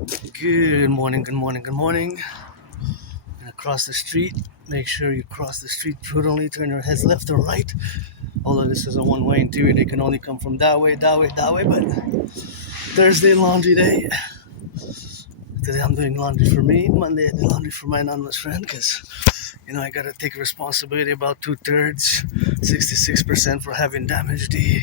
Good morning, good morning, good morning. Gonna cross the street. Make sure you cross the street prudently. Turn your heads left or right. Although this is a one-way in theory, they can only come from that way, that way, that way. But Thursday, laundry day. Today I'm doing laundry for me. Monday I did laundry for my anonymous friend because, I gotta take responsibility about 2/3, 66% for having damaged the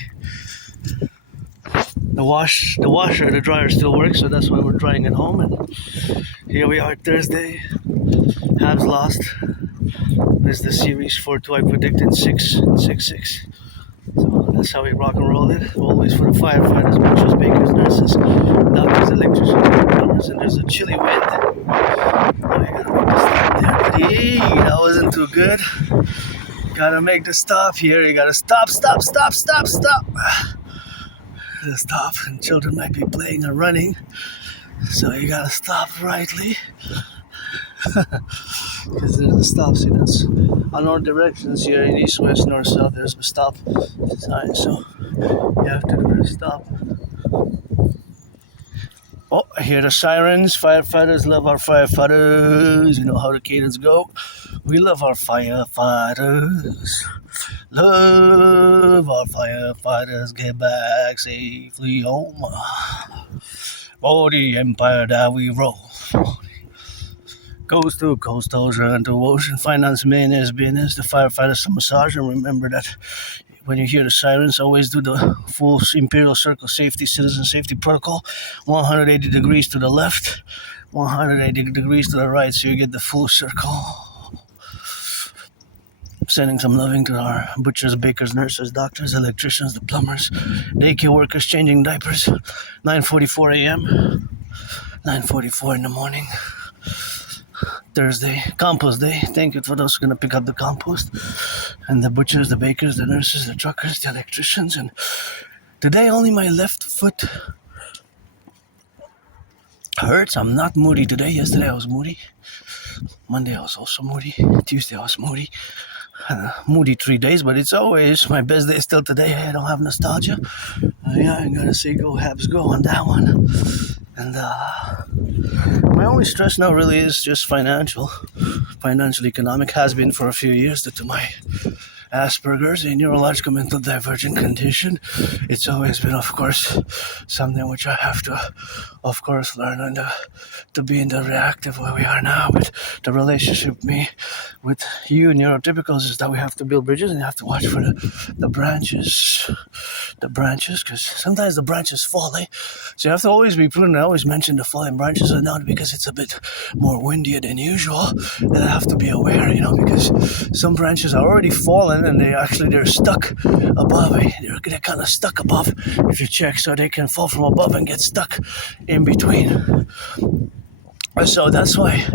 washer, the dryer still works, so that's why we're drying at home. And here we are Thursday. Habs lost. This is the series 4-2 I predicted, 6-6. So that's how we rock and roll it. Always for the firefighters, butchers, bakers, nurses, doctors, electricians, plumbers, and there's a chilly wind. Oh, you gotta make the stop there, buddy. That wasn't too good. Gotta make the stop here. You gotta stop. Stop, and children might be playing or running, so you gotta stop rightly. Because there's a stop signals on all directions here in east, west, north, south. There's a stop sign, so you have to do the stop. Oh, I hear the sirens. Firefighters love our firefighters. You know how the cadence go. We love our firefighters. Love our firefighters. Get back safely home. For the empire that we roll. Coast to coast, ocean to ocean. Finance man is business. The firefighters a massage. And remember that when you hear the sirens, always do the full imperial circle safety, citizen safety protocol. 180 degrees to the left, 180 degrees to the right, so you get the full circle. Sending some loving to our butchers, bakers, nurses, doctors, electricians, the plumbers, daycare workers changing diapers. 9:44 a.m., 9:44 in the morning. Thursday, compost day. Thank you for those who are going to pick up the compost. And the butchers, the bakers, the nurses, the truckers, the electricians. And today only my left foot hurts. I'm not moody today. Yesterday I was moody. Monday I was also moody. Tuesday I was moody. Moody 3 days, but it's always my best day still today. I don't have nostalgia. I gotta say go Habs go on that one. And my only stress now really is just financial economic, has been for a few years due to my Asperger's, a neurological mental divergent condition. It's always been, of course, something which I have to, of course, learn and to be in the reactive where we are now. But the relationship with you neurotypicals is that we have to build bridges and you have to watch for the branches, because sometimes the branches fall, so you have to always be prudent. I always mention the falling branches are now because it's a bit more windy than usual, and I have to be aware, because some branches are already fallen and they're stuck above. They're kind of stuck above if you check, so they can fall from above and get stuck in between. So that's why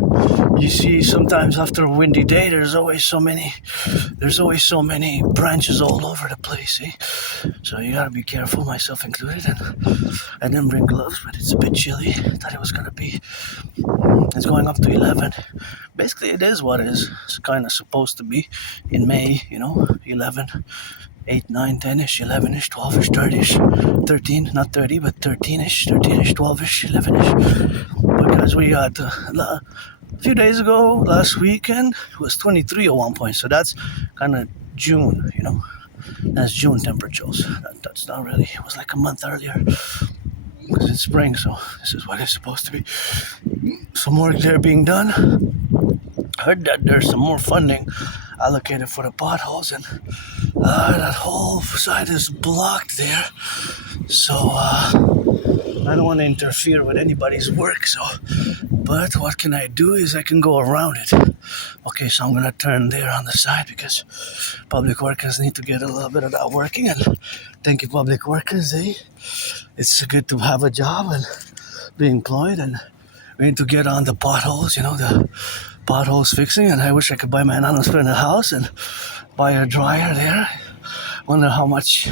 you see sometimes after a windy day, there's always so many branches all over the place. So you gotta be careful, myself included, and I didn't bring gloves, but it's a bit chilly. I thought it was gonna be. It's going up to 11. Basically, it is what it is. It's kind of supposed to be in May, 11. 8, 9, 10-ish, 11-ish, 12-ish, 30-ish, 13, not 30, but 13-ish, 12-ish, 11-ish. Because we got, a few days ago, last weekend, it was 23 at one point. So that's kind of June, That's June temperatures. That's not really, it was like a month earlier. Because it's spring, so this is what it's supposed to be. Some work there being done. I heard that there's some more funding allocated for the potholes, and that whole side is blocked there. So I don't want to interfere with anybody's work. But what can I do is I can go around it. Okay, so I'm gonna turn there on the side because public workers need to get a little bit of that working. And thank you, public workers. It's good to have a job and be employed, and we need to get on the potholes. The potholes fixing, and I wish I could buy my anonymous friend a house and buy a dryer there. Wonder how much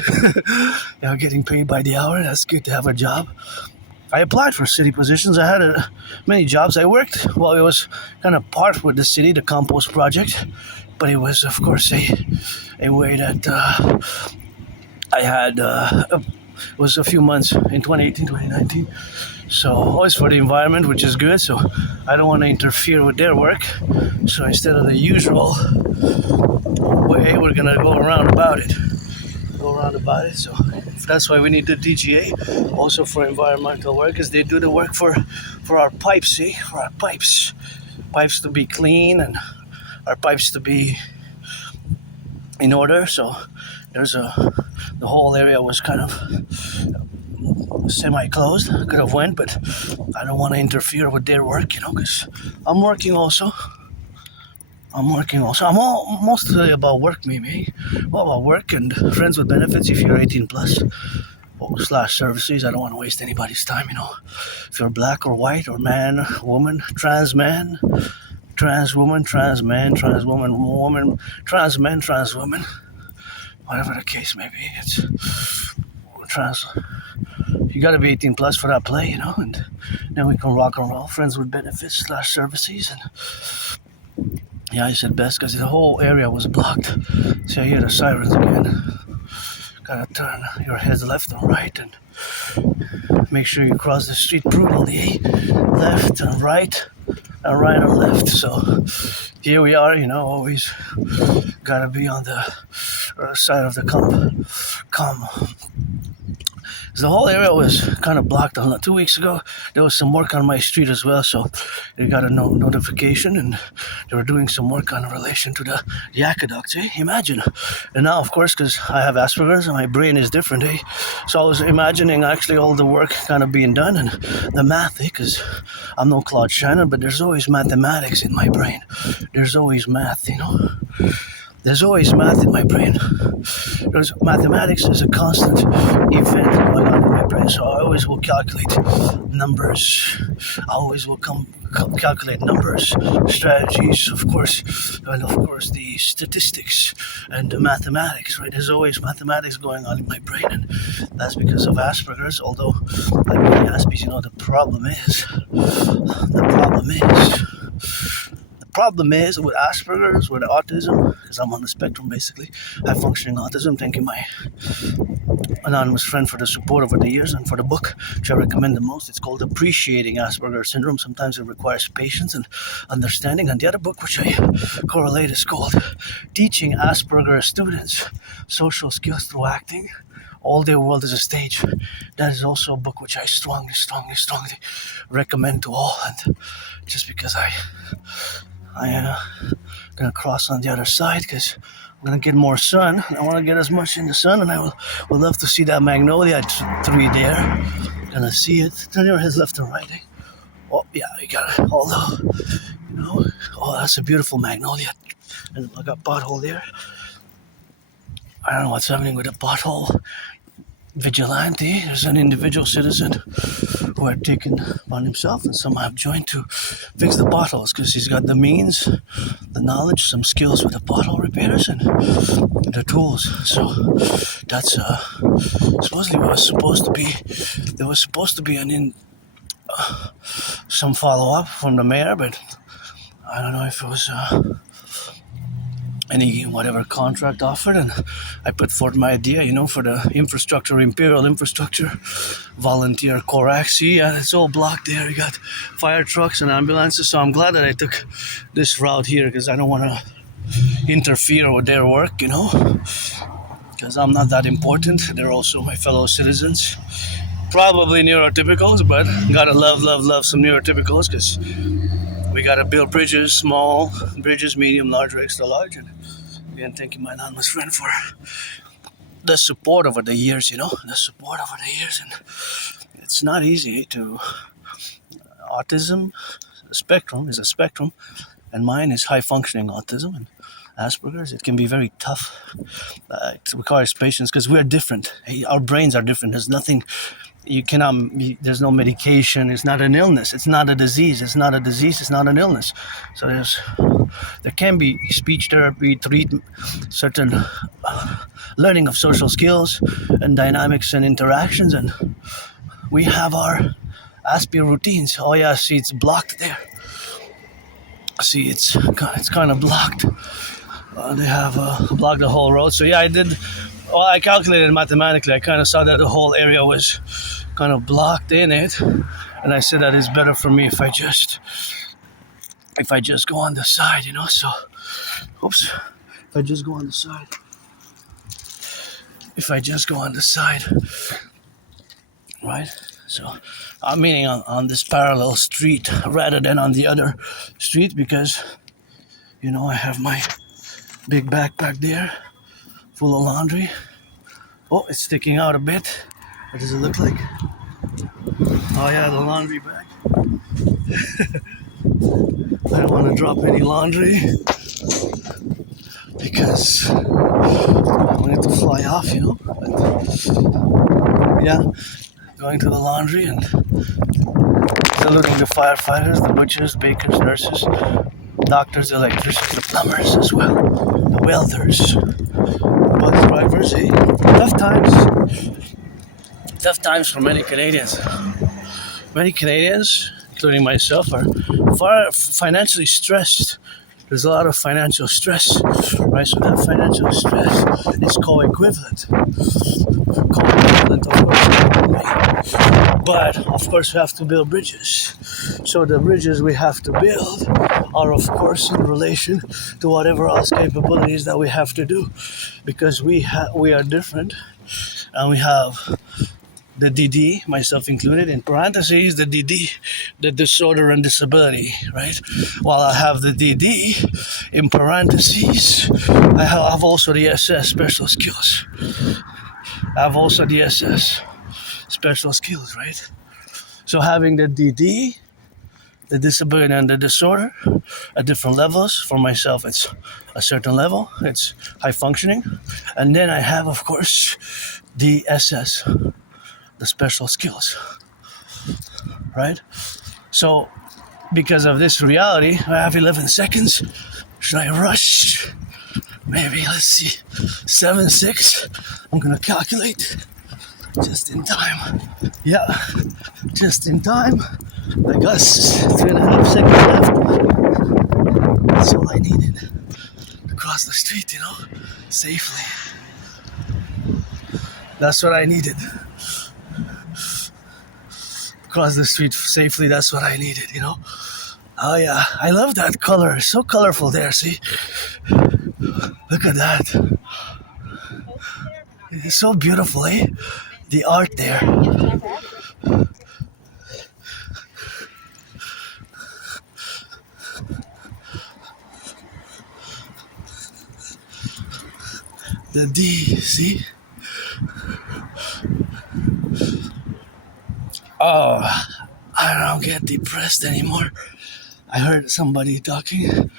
getting paid by the hour. That's good to have a job. I applied for city positions. I had many jobs. I worked while it was kind of part with the city, the compost project, but it was, of course, a way that I had was a few months in 2018, 2019. So always for the environment, which is good. So I don't want to interfere with their work. So instead of the usual way, we're gonna go around about it. So that's why we need the DGA also for environmental workers. They do the work for our pipes, see, for our pipes to be clean and our pipes to be in order. So the whole area was kind of semi-closed. Could have went, but I don't want to interfere with their work, because I'm working also. I'm all mostly about work, maybe. Well, about work and friends with benefits if you're 18 plus / services. I don't want to waste anybody's time, If you're black or white or man, woman, trans woman, trans man, trans woman, trans men, trans women, whatever the case may be. It's trans. You got to be 18 plus for that play, and then we can rock and roll. Friends with benefits / services. And yeah, I said best because the whole area was blocked. See, I hear the sirens again. Gotta turn your heads left and right and make sure you cross the street brutally. Left and right and left. So here we are, always gotta be on the side of the calm. The whole area was kind of blocked. 2 weeks ago, there was some work on my street as well, so they got a notification, and they were doing some work on relation to the aqueduct. Imagine. And now, of course, because I have Asperger's and my brain is different, so I was imagining actually all the work kind of being done, and the math, because I'm no Claude Shannon, but there's always mathematics in my brain. There's always math, There's always math in my brain. Mathematics is a constant event going on in my brain, so I always will calculate numbers. I always will calculate numbers, strategies, of course, and of course the statistics and the mathematics, right? There's always mathematics going on in my brain, and that's because of Asperger's, although, like many Aspies, the problem is with Asperger's, with autism, because I'm on the spectrum basically, high-functioning autism. Thank you, my anonymous friend, for the support over the years and for the book, which I recommend the most. It's called Appreciating Asperger's Syndrome. Sometimes it requires patience and understanding. And the other book, which I correlate, is called Teaching Asperger's Students Social Skills Through Acting. All Their World is a Stage. That is also a book which I strongly recommend to all. And just because I'm gonna cross on the other side because I'm gonna get more sun. I want to get as much in the sun, and I would love to see that magnolia tree there. Gonna see it. Turn your heads left and right. Oh yeah, you got it. Although, oh, that's a beautiful magnolia, and I got pothole there. I don't know what's happening with the pothole vigilante. There's an individual citizen who had taken upon himself, and some have joined to fix the potholes because he's got the means, the knowledge, some skills with the pothole repairs and the tools. So that's supposedly there was supposed to be some follow-up from the mayor, but I don't know if it was any whatever contract offered, and I put forth my idea, for the infrastructure, imperial infrastructure, volunteer Corax. See, yeah, it's all blocked there. You got fire trucks and ambulances, so I'm glad that I took this route here because I don't want to interfere with their work, because I'm not that important. They're also my fellow citizens. Probably neurotypicals, but gotta love some neurotypicals because we gotta build bridges, small bridges, medium, large, or extra large. And again, thank you, my anonymous friend, for the support over the years, And it's not easy to... Autism, spectrum is a spectrum, and mine is high-functioning autism. And Asperger's, it can be very tough. It requires patience because we're different. Our brains are different. There's nothing... there's no medication. It's not an illness. It's not a disease. It's not an illness. So there can be speech therapy, treatment, certain learning of social skills and dynamics and interactions. And we have our Aspie routines. Oh yeah, see, it's blocked there. See, it's kind of blocked. They have blocked the whole road. So yeah, I calculated mathematically. I kind of saw that the whole area was kind of blocked in it. And I said that it's better for me if I just go on the side, you know. So, oops. If I just go on the side. Right? So, I'm meaning on this parallel street rather than on the other street because, you know, I have my big backpack there full of laundry. Oh, it's sticking out a bit. What does it look like? Oh yeah, the laundry bag. I don't want to drop any laundry because I want it to fly off, you know. But, yeah, going to the laundry and saluting the firefighters, the butchers, bakers, nurses, doctors, electricians, the plumbers as well, the welders, bus drivers. Hey, tough times for many Canadians. Many Canadians, including myself, are far financially stressed. There's a lot of financial stress, right? So that financial stress is co-equivalent, of course. But of course, we have to build bridges. So the bridges we have to build are, of course, in relation to whatever else capabilities that we have to do, because we are different, and we have the dedie, myself included, in parentheses, the dedie, the disorder and disability, right? While I have the dedie, in parentheses, I have also the SS, special skills. I have also the SS, special skills, right? So having the dedie, the disability and the disorder at different levels. For myself, it's a certain level, it's high functioning. And then I have, of course, the SS, the special skills, right? So, because of this reality, I have 11 seconds. Should I rush? Maybe, let's see, 7, 6. I'm gonna calculate just in time. Yeah, just in time. I got 3.5 seconds left. That's all I needed to cross the street, you know, safely. That's what I needed. Cross the street safely, that's what I needed, you know. Oh yeah, I love that color. It's so colorful there, see? Look at that. It's so beautiful, eh? The art there. The D, see? Oh, I don't get depressed anymore. I heard somebody talking.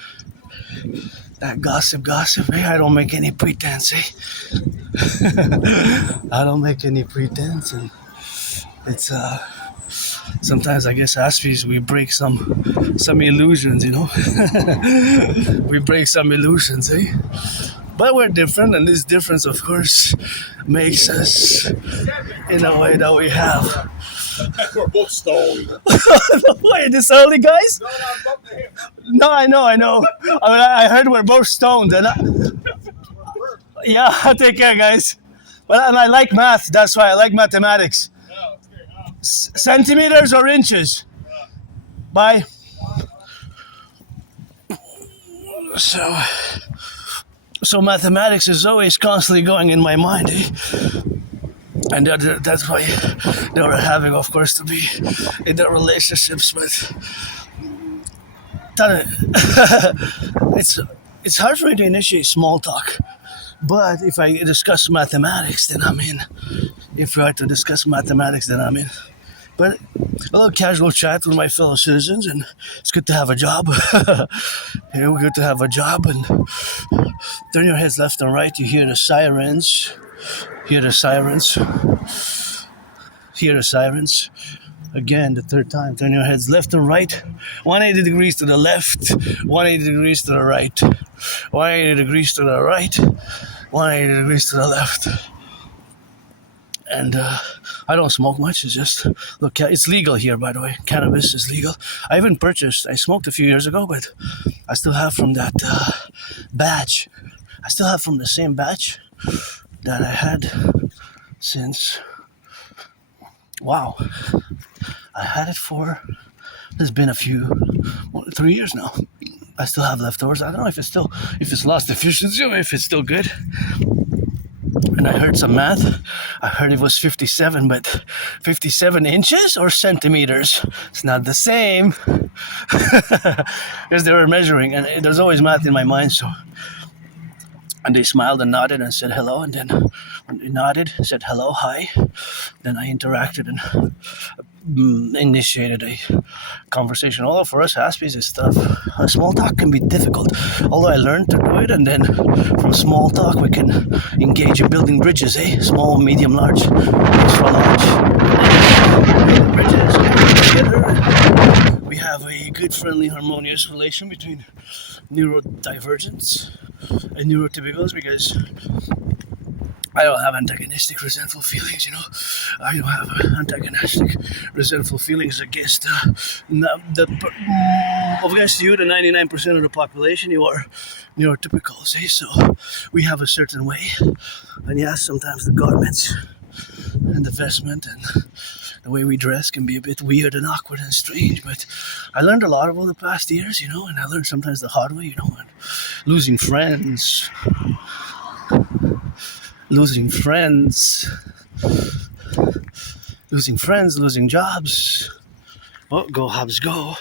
That gossip. Hey, I don't make any pretense, eh? I don't make any pretense, and it's sometimes I guess Aspies we break some illusions, you know. We break some illusions, eh? But we're different, and this difference, of course, makes us in a way that we have. We're both stoned. Wait, this early, guys? No, I'm up to him. No, I know. I mean, I heard we're both stoned, and yeah, take care, guys. Well, and I like math. That's why I like mathematics. Yeah, it's great. Centimeters or inches? Yeah. Bye. So mathematics is always constantly going in my mind, eh? And that's why they were having, of course, to be in their relationships with. It's hard for me to initiate small talk, but if I discuss mathematics, then I'm in. If we are to discuss mathematics, then I'm in. But a little casual chat with my fellow citizens, and it's good to have a job. We're good to have a job, and turn your heads left and right. You hear the sirens. Hear the sirens. Again, the third time. Turn your heads left and right. 180 degrees to the left. 180 degrees to the right. 180 degrees to the right. 180 degrees to the left. And I don't smoke much. It's just, look, it's legal here, by the way. Cannabis is legal. I even purchased, I smoked a few years ago, but I still have from that batch. I still have from the same batch that I had since, wow, I had it for, there's been 3 years now. I still have leftovers. I don't know if it's lost efficiency or if it's still good. And I heard some math. I heard it was 57, but 57 inches or centimeters? It's not the same. Because they were measuring, and there's always math in my mind, so. And they smiled and nodded and said hello, and then when they nodded, said hello, hi. Then I interacted and initiated a conversation. Although for us Aspies is tough. Small talk can be difficult. Although I learned to do it, and then from small talk we can engage in building bridges, small, medium, large, extra large. Bridges together. We have a good, friendly, harmonious relation between neurodivergents and neurotypicals, because I don't have antagonistic, resentful feelings, I don't have antagonistic, resentful feelings against against you, the 99% of the population. You are neurotypicals, so we have a certain way. And yes, sometimes the garments and the vestment and the way we dress can be a bit weird and awkward and strange, but I learned a lot over the past years, and I learned sometimes the hard way, and losing friends, losing jobs. Oh, go Habs, go.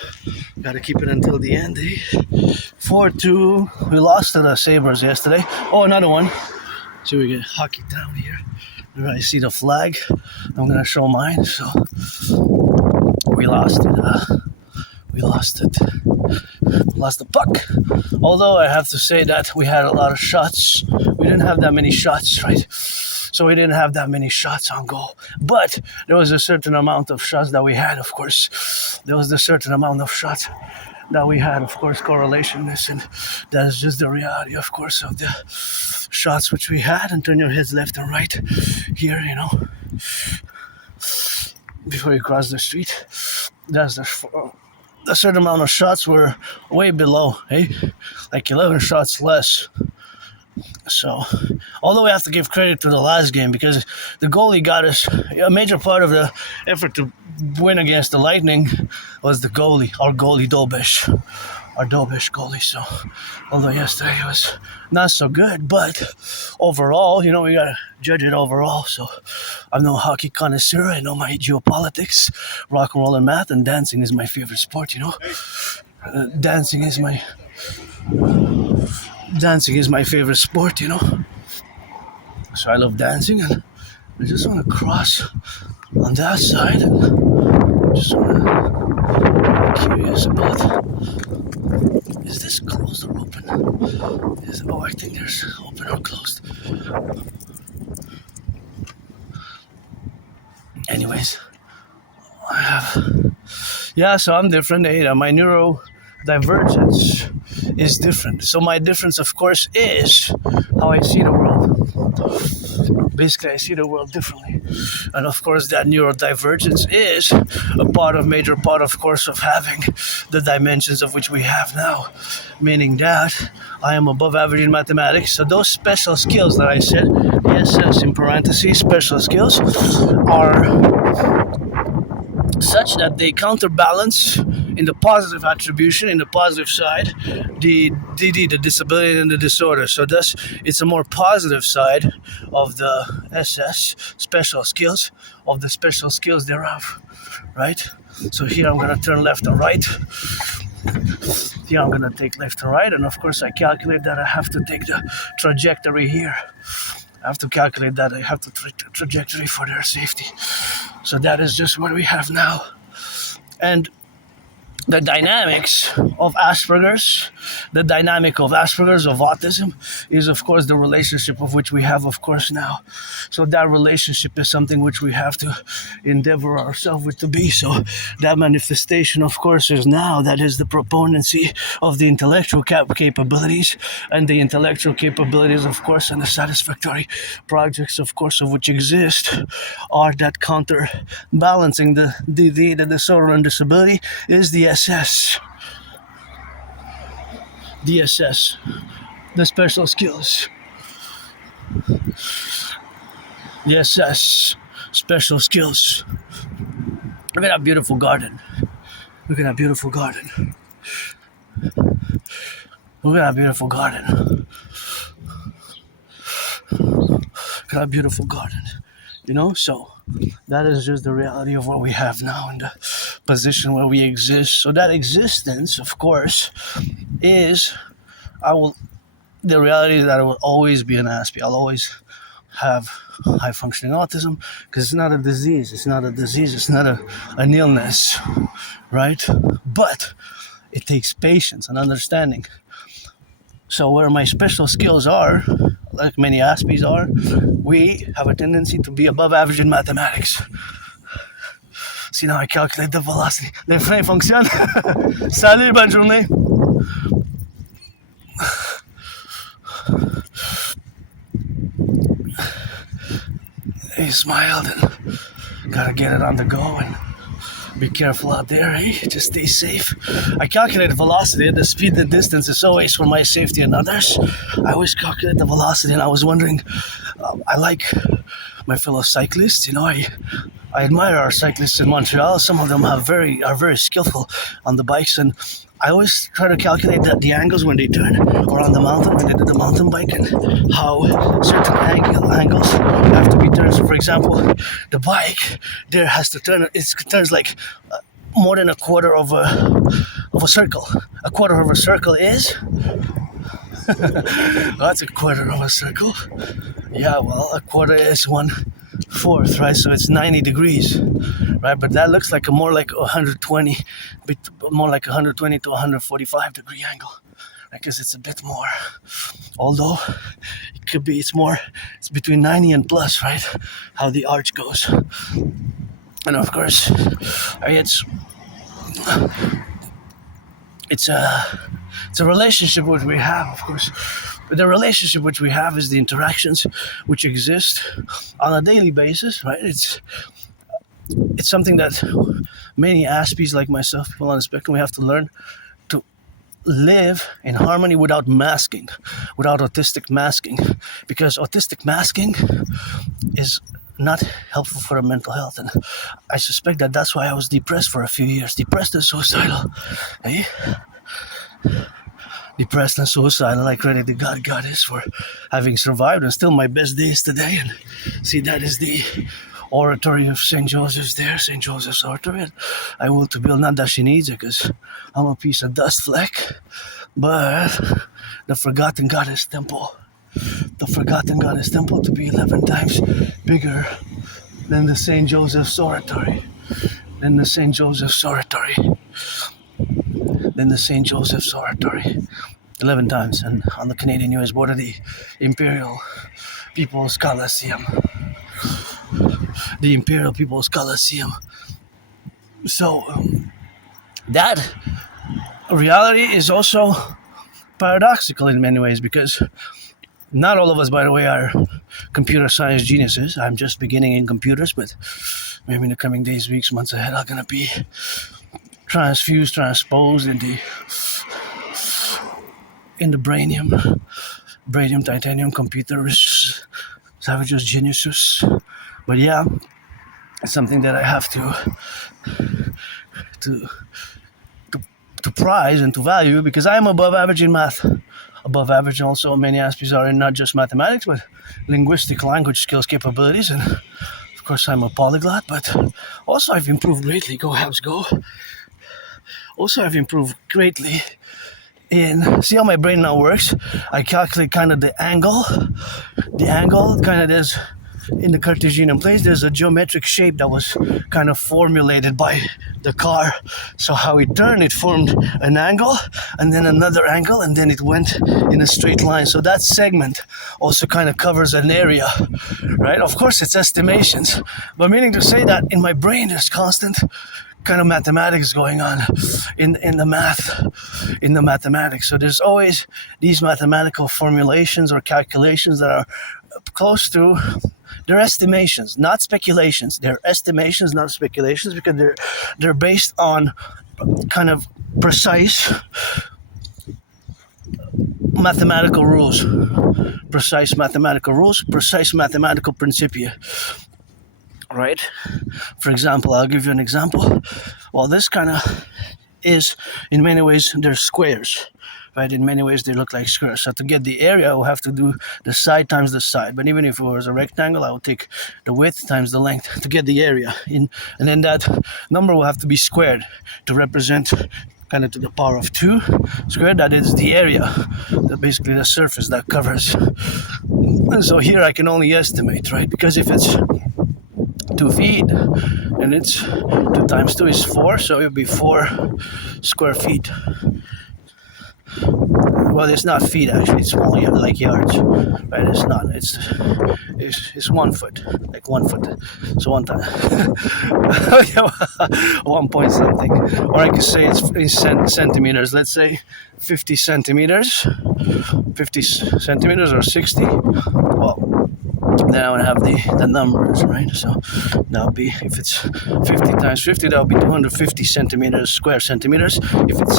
Gotta keep it until the end, 4-2. We lost to the Sabres yesterday. Oh, another one. So we get hockey down here. Where I see the flag. I'm gonna show mine. So we lost it. Lost the puck. Although I have to say that we had a lot of shots. We didn't have that many shots, right? So we didn't have that many shots on goal. But there was a certain amount of shots that we had, of course. There was a certain amount of shots that we had, of course, correlationless. And that's just the reality, of course, of the shots which we had. And turn your heads left and right here, before you cross the street. That's a certain amount of shots were way below, like 11 shots less. So, although we have to give credit to the last game, because the goalie got us, a major part of the effort to win against the Lightning was the goalie, our goalie Dobesh, our Dobesh goalie. So, although yesterday it was not so good, but overall, we gotta judge it overall. So, I'm no hockey connoisseur. I know my geopolitics, rock and roll and math, and dancing is my favorite sport. Dancing is my favorite sport. So I love dancing, and I just want to cross on that side, and just want to be curious about, is this closed or open? I think there's open or closed. Anyways, so I'm different. My neurodivergence is different. So my difference, of course, is how I see the world. Basically, I see the world differently. And of course, that neurodivergence is a major part, of course, of having the dimensions of which we have now. Meaning that I am above average in mathematics. So those special skills that I said, the SS in parentheses, special skills, are such that they counterbalance in the positive attribution, in the positive side, the dedie, the disability and the disorder. So thus, it's a more positive side of the SS, special skills, of the special skills thereof, right? So here I'm going to turn left and right. Here I'm going to take left and right, and of course I calculate that I have to take the trajectory here. I have to calculate that I have to trajectory for their safety. So that is just what we have now. And the dynamics of Asperger's, of autism, is of course the relationship of which we have, of course, now. So that relationship is something which we have to endeavor ourselves with to be. So that manifestation, of course, is now, that is the proponency of the intellectual capabilities, and the intellectual capabilities, of course, and the satisfactory projects, of course, of which exist, are that counterbalancing the disorder and disability is the SS, the special skills, the SS, special skills. Look at that beautiful garden. Look at that beautiful garden. Look at that beautiful garden. Look at that beautiful garden. You know, so that is just the reality of what we have now in the position where we exist. So that existence, of course, is the reality is that I will always be an Aspie. I'll always have high functioning autism because it's not a disease. It's not an illness, right? But it takes patience and understanding. So where my special skills are, like many Aspies are, we have a tendency to be above average in mathematics. See, now I calculate the velocity. Les freins fonctionnent. Salut, bonne journée. He smiled and gotta get it on the go and be careful out there, eh? Just stay safe. I calculate velocity, the speed, the distance is always for my safety and others. I always calculate the velocity, and I was wondering, I like my fellow cyclists, you know, I admire our cyclists in Montreal. Some of them are very skillful on the bikes, and I always try to calculate the angles when they turn, or on the mountain when they do the mountain bike, and how certain angles have to be turned. So, for example, the bike there has to turn. It turns like more than a quarter of a circle. A quarter of a circle is. That's a quarter of a circle. Yeah, well, a quarter is 1/4, right? So it's 90 degrees, right? But that looks like more like 120, more like 120 to 145 degree angle, because it's a bit more. Although it could be, it's between 90 and plus, right? How the arch goes, and of course, it's a relationship which we have, of course. But the relationship which we have is the interactions which exist on a daily basis, right? It's something that many Aspies like myself, people on the spectrum, we have to learn to live in harmony without masking, without autistic masking, because autistic masking is not helpful for our mental health. And I suspect that that's why I was depressed for a few years, depressed and suicidal, eh? Depressed and suicidal. I credit the God Goddess for having survived, and still my best days today. And see, that is the oratory of St. Joseph's there, St. Joseph's oratory. And I will to build, not that she needs it, because I'm a piece of dust fleck, but the forgotten Goddess temple. The forgotten Goddess temple to be 11 times bigger than the St. Joseph's oratory. Than the St. Joseph's oratory. Than the St. Joseph's oratory. 11 times. And on the Canadian US border, the Imperial People's Coliseum. The Imperial People's Coliseum. So, that reality is also paradoxical in many ways, because not all of us, by the way, are computer science geniuses. I'm just beginning in computers, but maybe in the coming days, weeks, months ahead, I'm going to be transposed in the brainium, titanium computers, savages, geniuses. But yeah, it's something that I have to prize and to value, because I am above average in math. Above average also, many Aspies are in not just mathematics, but linguistic, language skills, capabilities, and of course I'm a polyglot, but also I've improved greatly. Go Habs, go. Also I've improved greatly in, see how my brain now works? I calculate kind of the angle kind of, there's, in the Cartesian place, there's a geometric shape that was kind of formulated by the car. So how it turned, it formed an angle, and then another angle, and then it went in a straight line. So that segment also kind of covers an area, right? Of course, it's estimations, but meaning to say that in my brain, there's constant kind of mathematics going on in the mathematics. So there's always these mathematical formulations or calculations that are close to, they're estimations, not speculations. They're estimations, not speculations, because they're based on kind of precise mathematical rules, precise mathematical principia. right? For example, I'll give you an example. Well, this kind of is, in many ways, they're squares, right? In many ways, they look like squares. So to get the area, we'll have to do the side times the side. But even if it was a rectangle, I would take the width times the length to get the area. And then that number will have to be squared to represent kind of to the power of 2 squared. That is the area, basically the surface that covers. And so here I can only estimate, right? Because if it's 2 feet and it's 2 times 2 is 4, so it would be 4 square feet. Well, it's not feet actually, it's small, like yards, right? It's not, it's 1 foot, like 1 foot, so 1 time 1 point something, or I could say it's centimeters. Let's say 50 centimeters, 50 centimeters or 60. Well, then I would have the numbers, right? So that would be, if it's 50 times 50, that would be 250 centimeters, square centimeters. If it's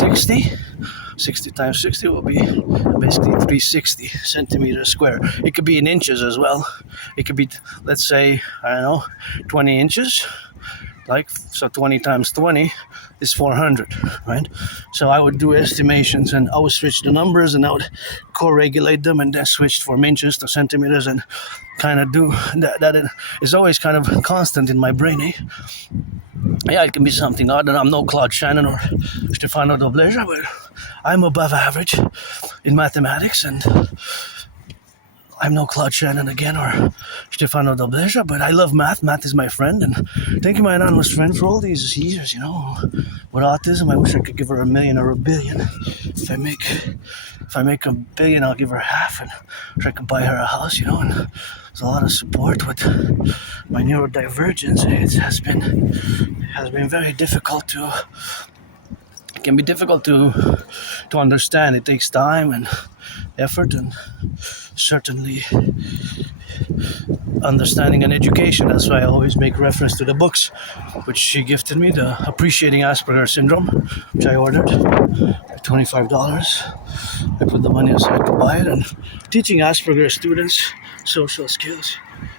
60 times 60 will be basically 360 centimeters square. It could be in inches as well. It could be, let's say, I don't know, 20 inches. Like, so 20 times 20 is 400, right? So I would do estimations and I would switch the numbers and I would co-regulate them and then switch from inches to centimeters and kind of do that. That is always kind of constant in my brain, eh? Yeah, it can be something odd, and I'm no Claude Shannon or Stefano Dobleja, but I'm above average in mathematics, and I'm no Claude Shannon again or Stefano Dobleja, but I love math. Math is my friend, and thank you, my anonymous friend, for all these years, you know. With autism, I wish I could give her $1 million or $1 billion. If I make $1 billion, I'll give her half, and I could buy her a house, you know. And there's a lot of support with my neurodivergence. It has been very difficult to. It can be difficult to understand. It takes time and effort, and certainly understanding and education. That's why I always make reference to the books which she gifted me, the Appreciating Asperger Syndrome, which I ordered for $25. I put the money aside to buy it, and teaching Asperger students social skills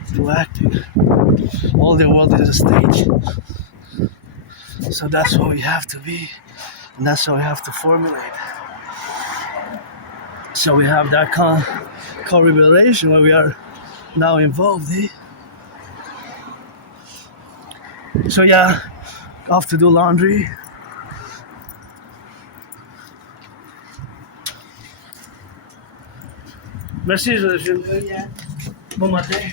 through acting. All the world is a stage. So that's what we have to be, and that's what we have to formulate. So we have that co-revelation where we are now involved, eh? So yeah, off to do laundry. Merci, je... Bon matin.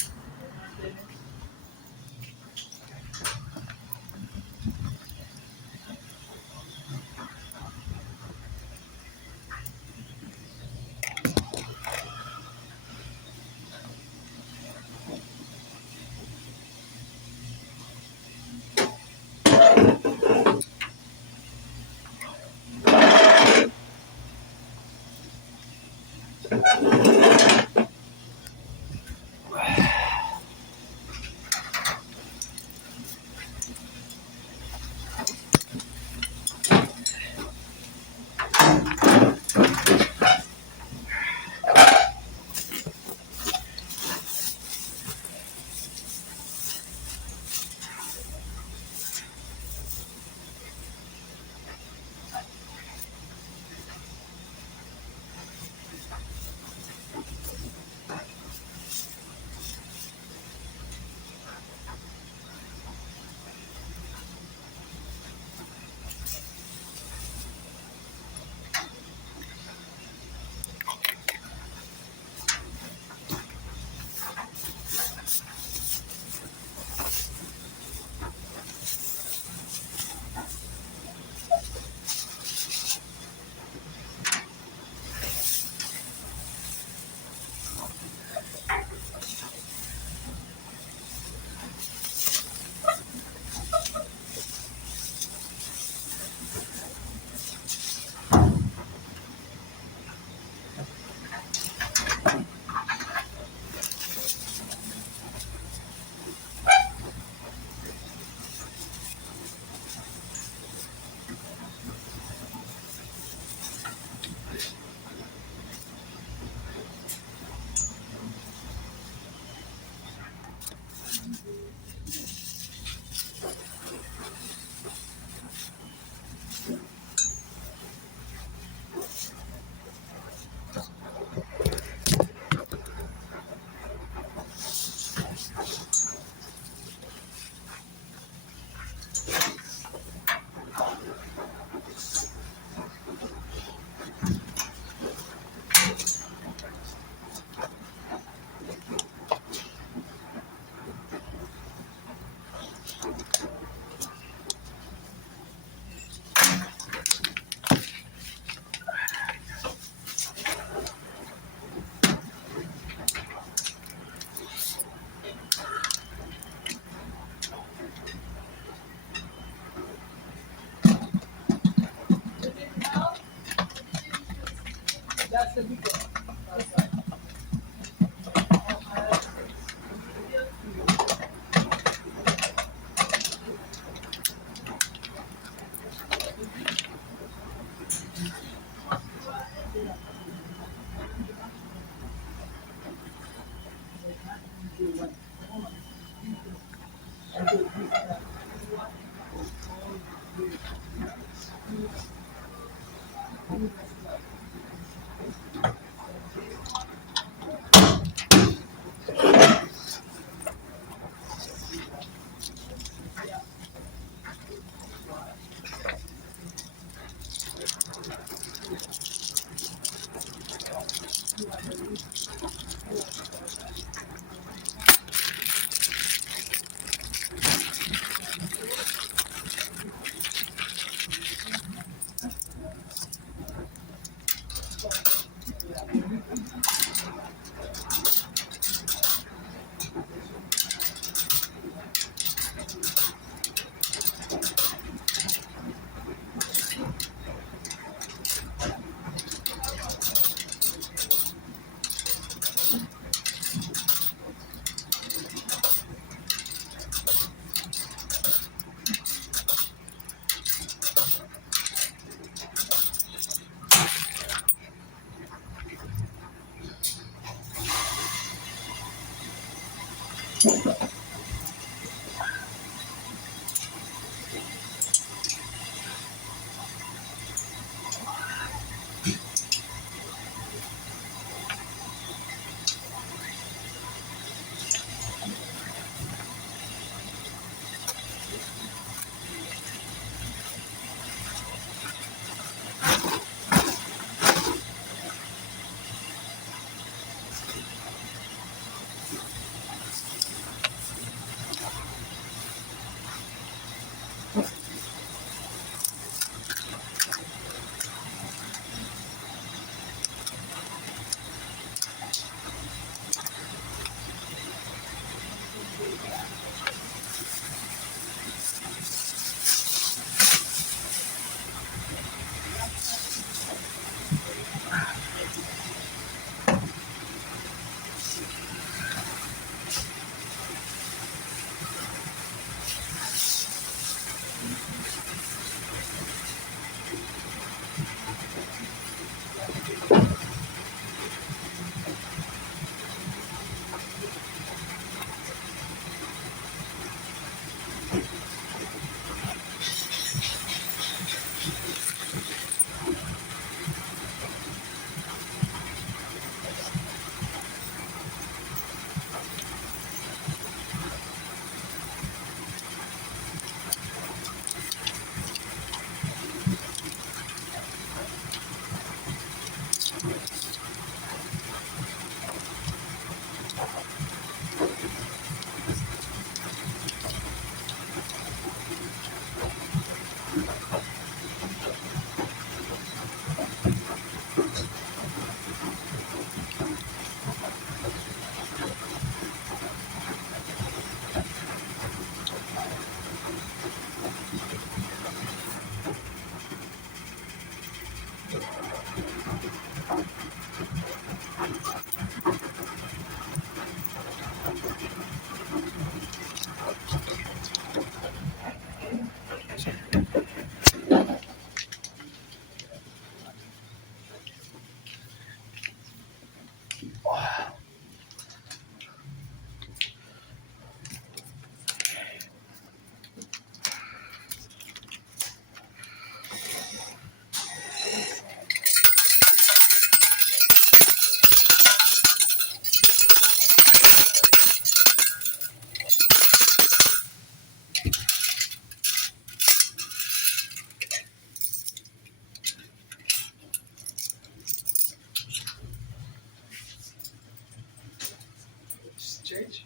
Change?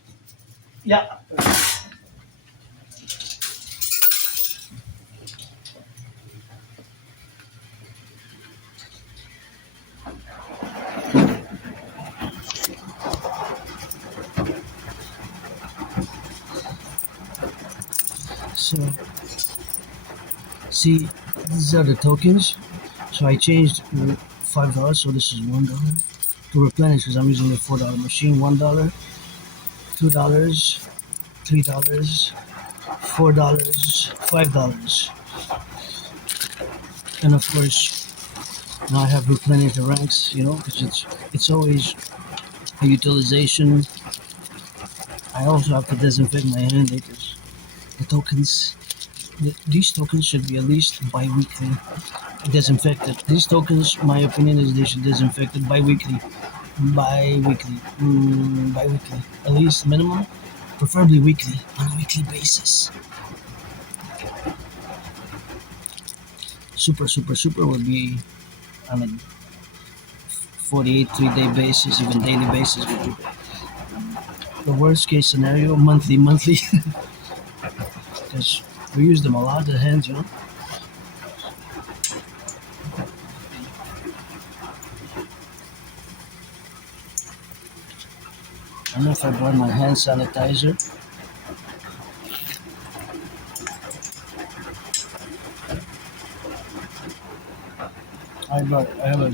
Yeah. So, see, these are the tokens. So I changed $5, so this is $1. To replenish, because I'm using a $4 machine, $1, $2, $3, $4, $5. And of course, now I have replenished the ranks, because it's always a utilization. I also have to disinfect my hand because the tokens, these tokens should be at least bi-weekly disinfected. These tokens, my opinion is they should disinfect it bi-weekly. Bi-weekly. At least minimum, preferably weekly, on a weekly basis. Super would be on a 48 3-day basis, even daily basis would be the worst case scenario, monthly, because we use them a lot, the hands. I don't know if I brought my hand sanitizer. I have a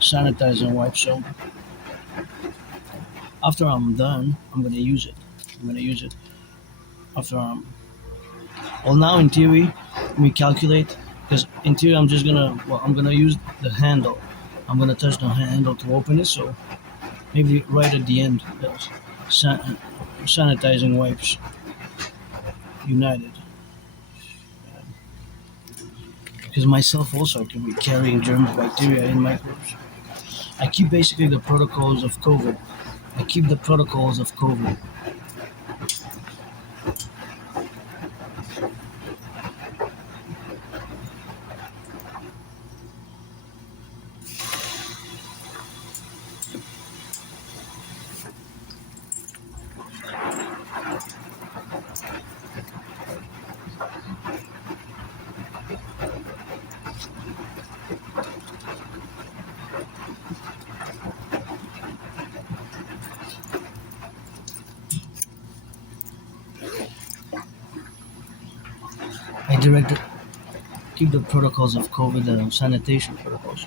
sanitizer wipe, so after I'm done, I'm gonna use it. After well, now in theory, let me calculate, because in theory I'm gonna use the handle. I'm gonna touch the handle to open it, so maybe right at the end, sanitizing wipes united. Because myself also could be carrying germs, bacteria, and microbes. I keep basically the protocols of COVID. I keep the protocols of COVID. I directed keep the protocols of COVID and sanitation protocols.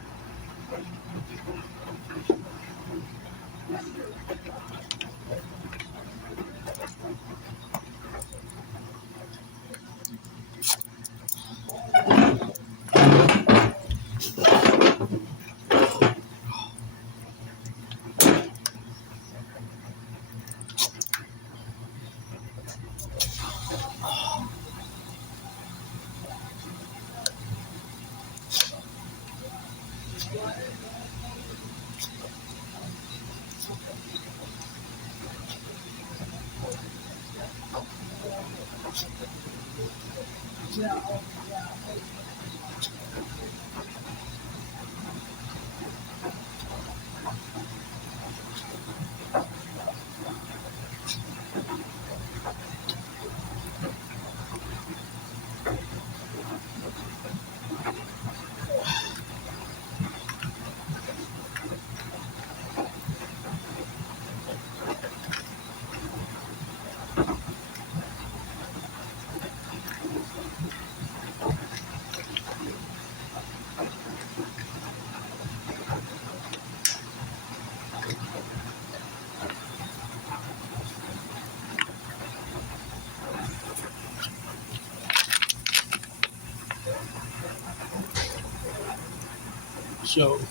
So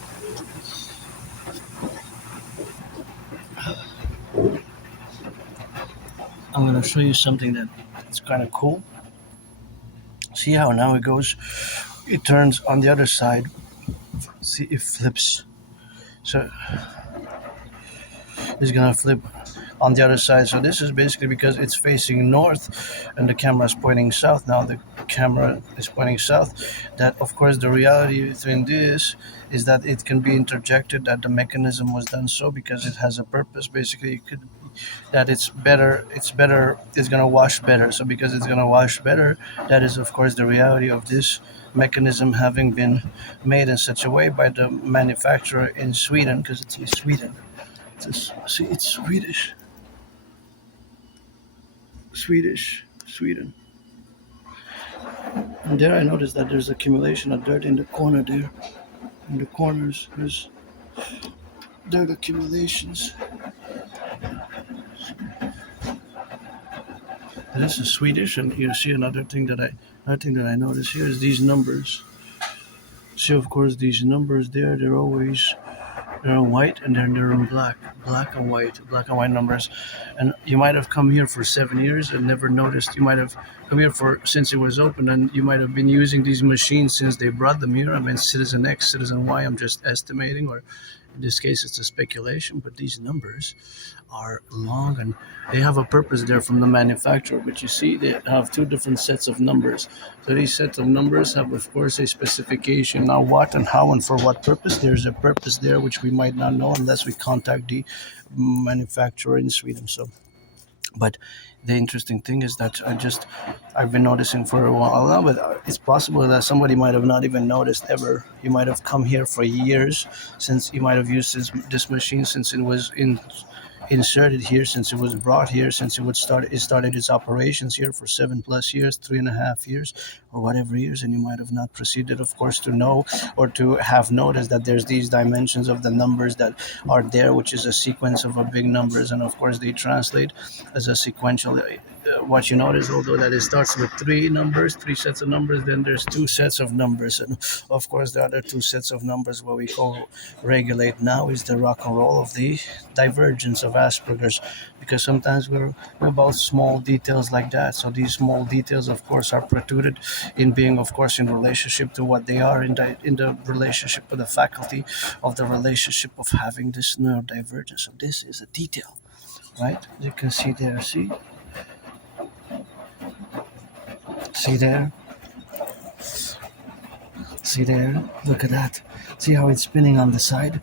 I'm gonna show you something that's kind of cool. See how now it goes? It turns on the other side. See, it flips. So it's gonna flip on the other side. So this is basically because it's facing north and the camera is pointing south. Now the camera is pointing south. That of course the reality between this is that it can be interjected that the mechanism was done so because it has a purpose. Basically, it could that it's gonna wash better. So because it's gonna wash better, that is of course the reality of this mechanism having been made in such a way by the manufacturer in Sweden, because it's in Sweden. See, it's Sweden. And there I noticed that there's accumulation of dirt in the corner there. In the corners, there's dirt accumulations. This is Swedish, and you see another thing that I notice here is these numbers. See, of course, these numbers there, they're in white, and then they're in black and white numbers. And you might have come here for 7 years and never noticed. You might have come here for since it was open, and you might have been using these machines since they brought them here. I mean, Citizen X, Citizen Y. I'm just estimating, or in this case, it's a speculation. But these numbers are long, and they have a purpose there from the manufacturer. But you see, they have two different sets of numbers. So these sets of numbers have, of course, a specification. Now, what and how and for what purpose? There's a purpose there which we might not know unless we contact the manufacturer in Sweden. So, but the interesting thing is that I've been noticing for a while now, but it's possible that somebody might have not even noticed ever. You might have come here for years, since you might have used this machine since it was inserted here, since it was brought here, since it started its operations here for 7+ years, 3.5 years, or whatever years, and you might have not proceeded, of course, to know or to have noticed that there's these dimensions of the numbers that are there, which is a sequence of a big numbers, and of course they translate as a sequential. What you notice, although that it starts with three sets of numbers, then there's two sets of numbers, and of course the other two sets of numbers, what we call regulate now, is the rock and roll of the divergence of Asperger's, because sometimes we're about small details like that. So these small details, of course, are protruded in being, of course, in relationship to what they are in the relationship of the faculty of the relationship of having this neurodivergence. So this is a detail, right? You can see there, see there, look at that. See how it's spinning on the side?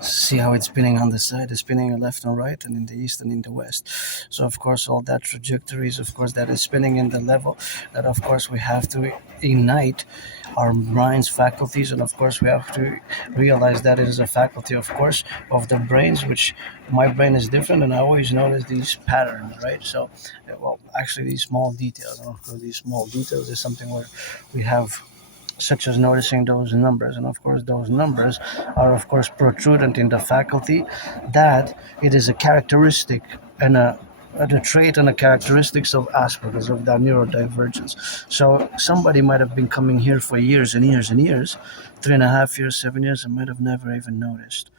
See how it's spinning on the side? It's spinning left and right, and in the east and in the west. So of course all that trajectories, of course, that is spinning in the level that, of course, we have to ignite our mind's faculties, and of course we have to realize that it is a faculty, of course, of the brains, which my brain is different, and I always notice these patterns, right? So, well, actually these small details, and of course these small details is something where we have, such as noticing those numbers, and of course those numbers are, of course, protrudent in the faculty that it is a characteristic and the trait and the characteristics of Asperger's, of that neurodivergence. So somebody might have been coming here for years and years and years, 3.5 years, 7 years, and might have never even noticed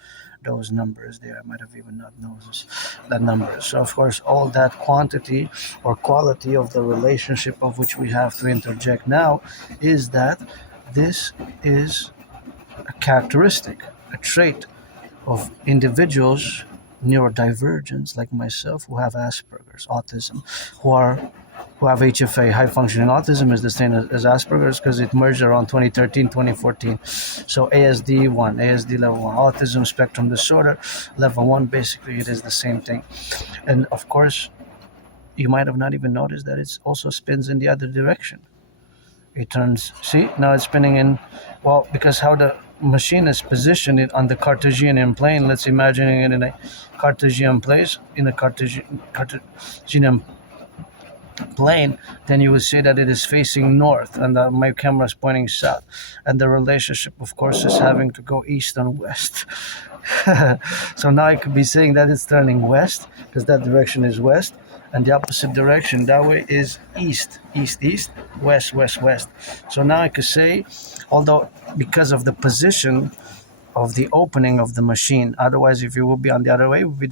those numbers there. I might have even not noticed that number. So of course all that quantity or quality of the relationship of which we have to interject now is that this is a characteristic, a trait of individuals, neurodivergents like myself, who have Asperger's, autism, who have HFA, high functioning autism, is the same as Asperger's because it merged around 2013, 2014. So ASD1, ASD level 1, autism spectrum disorder level 1, basically it is the same thing. And of course, you might have not even noticed that it also spins in the other direction. It turns, see, now it's spinning in, well, because how the machine is positioned on the Cartesian plane, let's imagine it in a Cartesian place, in a Cartesian plane, then you will see that it is facing north, and my camera is pointing south, and the relationship, of course, is having to go east and west. So now I could be saying that it's turning west, because that direction is west, and the opposite direction that way is east, east, east, west, west, west. So now I could say, although because of the position of the opening of the machine, otherwise if it would be on the other way, it would be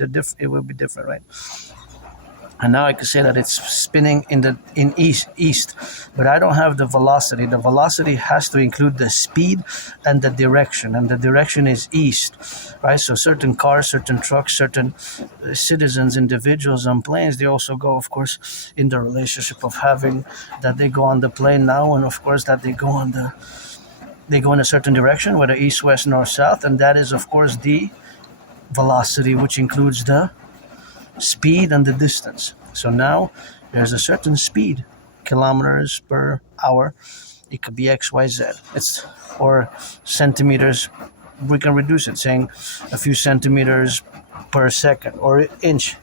different, right? And now I could say that it's spinning in east, but I don't have the velocity. The velocity has to include the speed and the direction is east, right? So certain cars, certain trucks, certain citizens, individuals on planes, they also go, of course, in the relationship of having that they go on the plane now, and of course that they go in a certain direction, whether east, west, north, south, and that is, of course, the velocity, which includes the speed and the distance. So now there's a certain speed, kilometers per hour. It could be X, Y, Z. Or centimeters. We can reduce it, saying a few centimeters per second, or inch.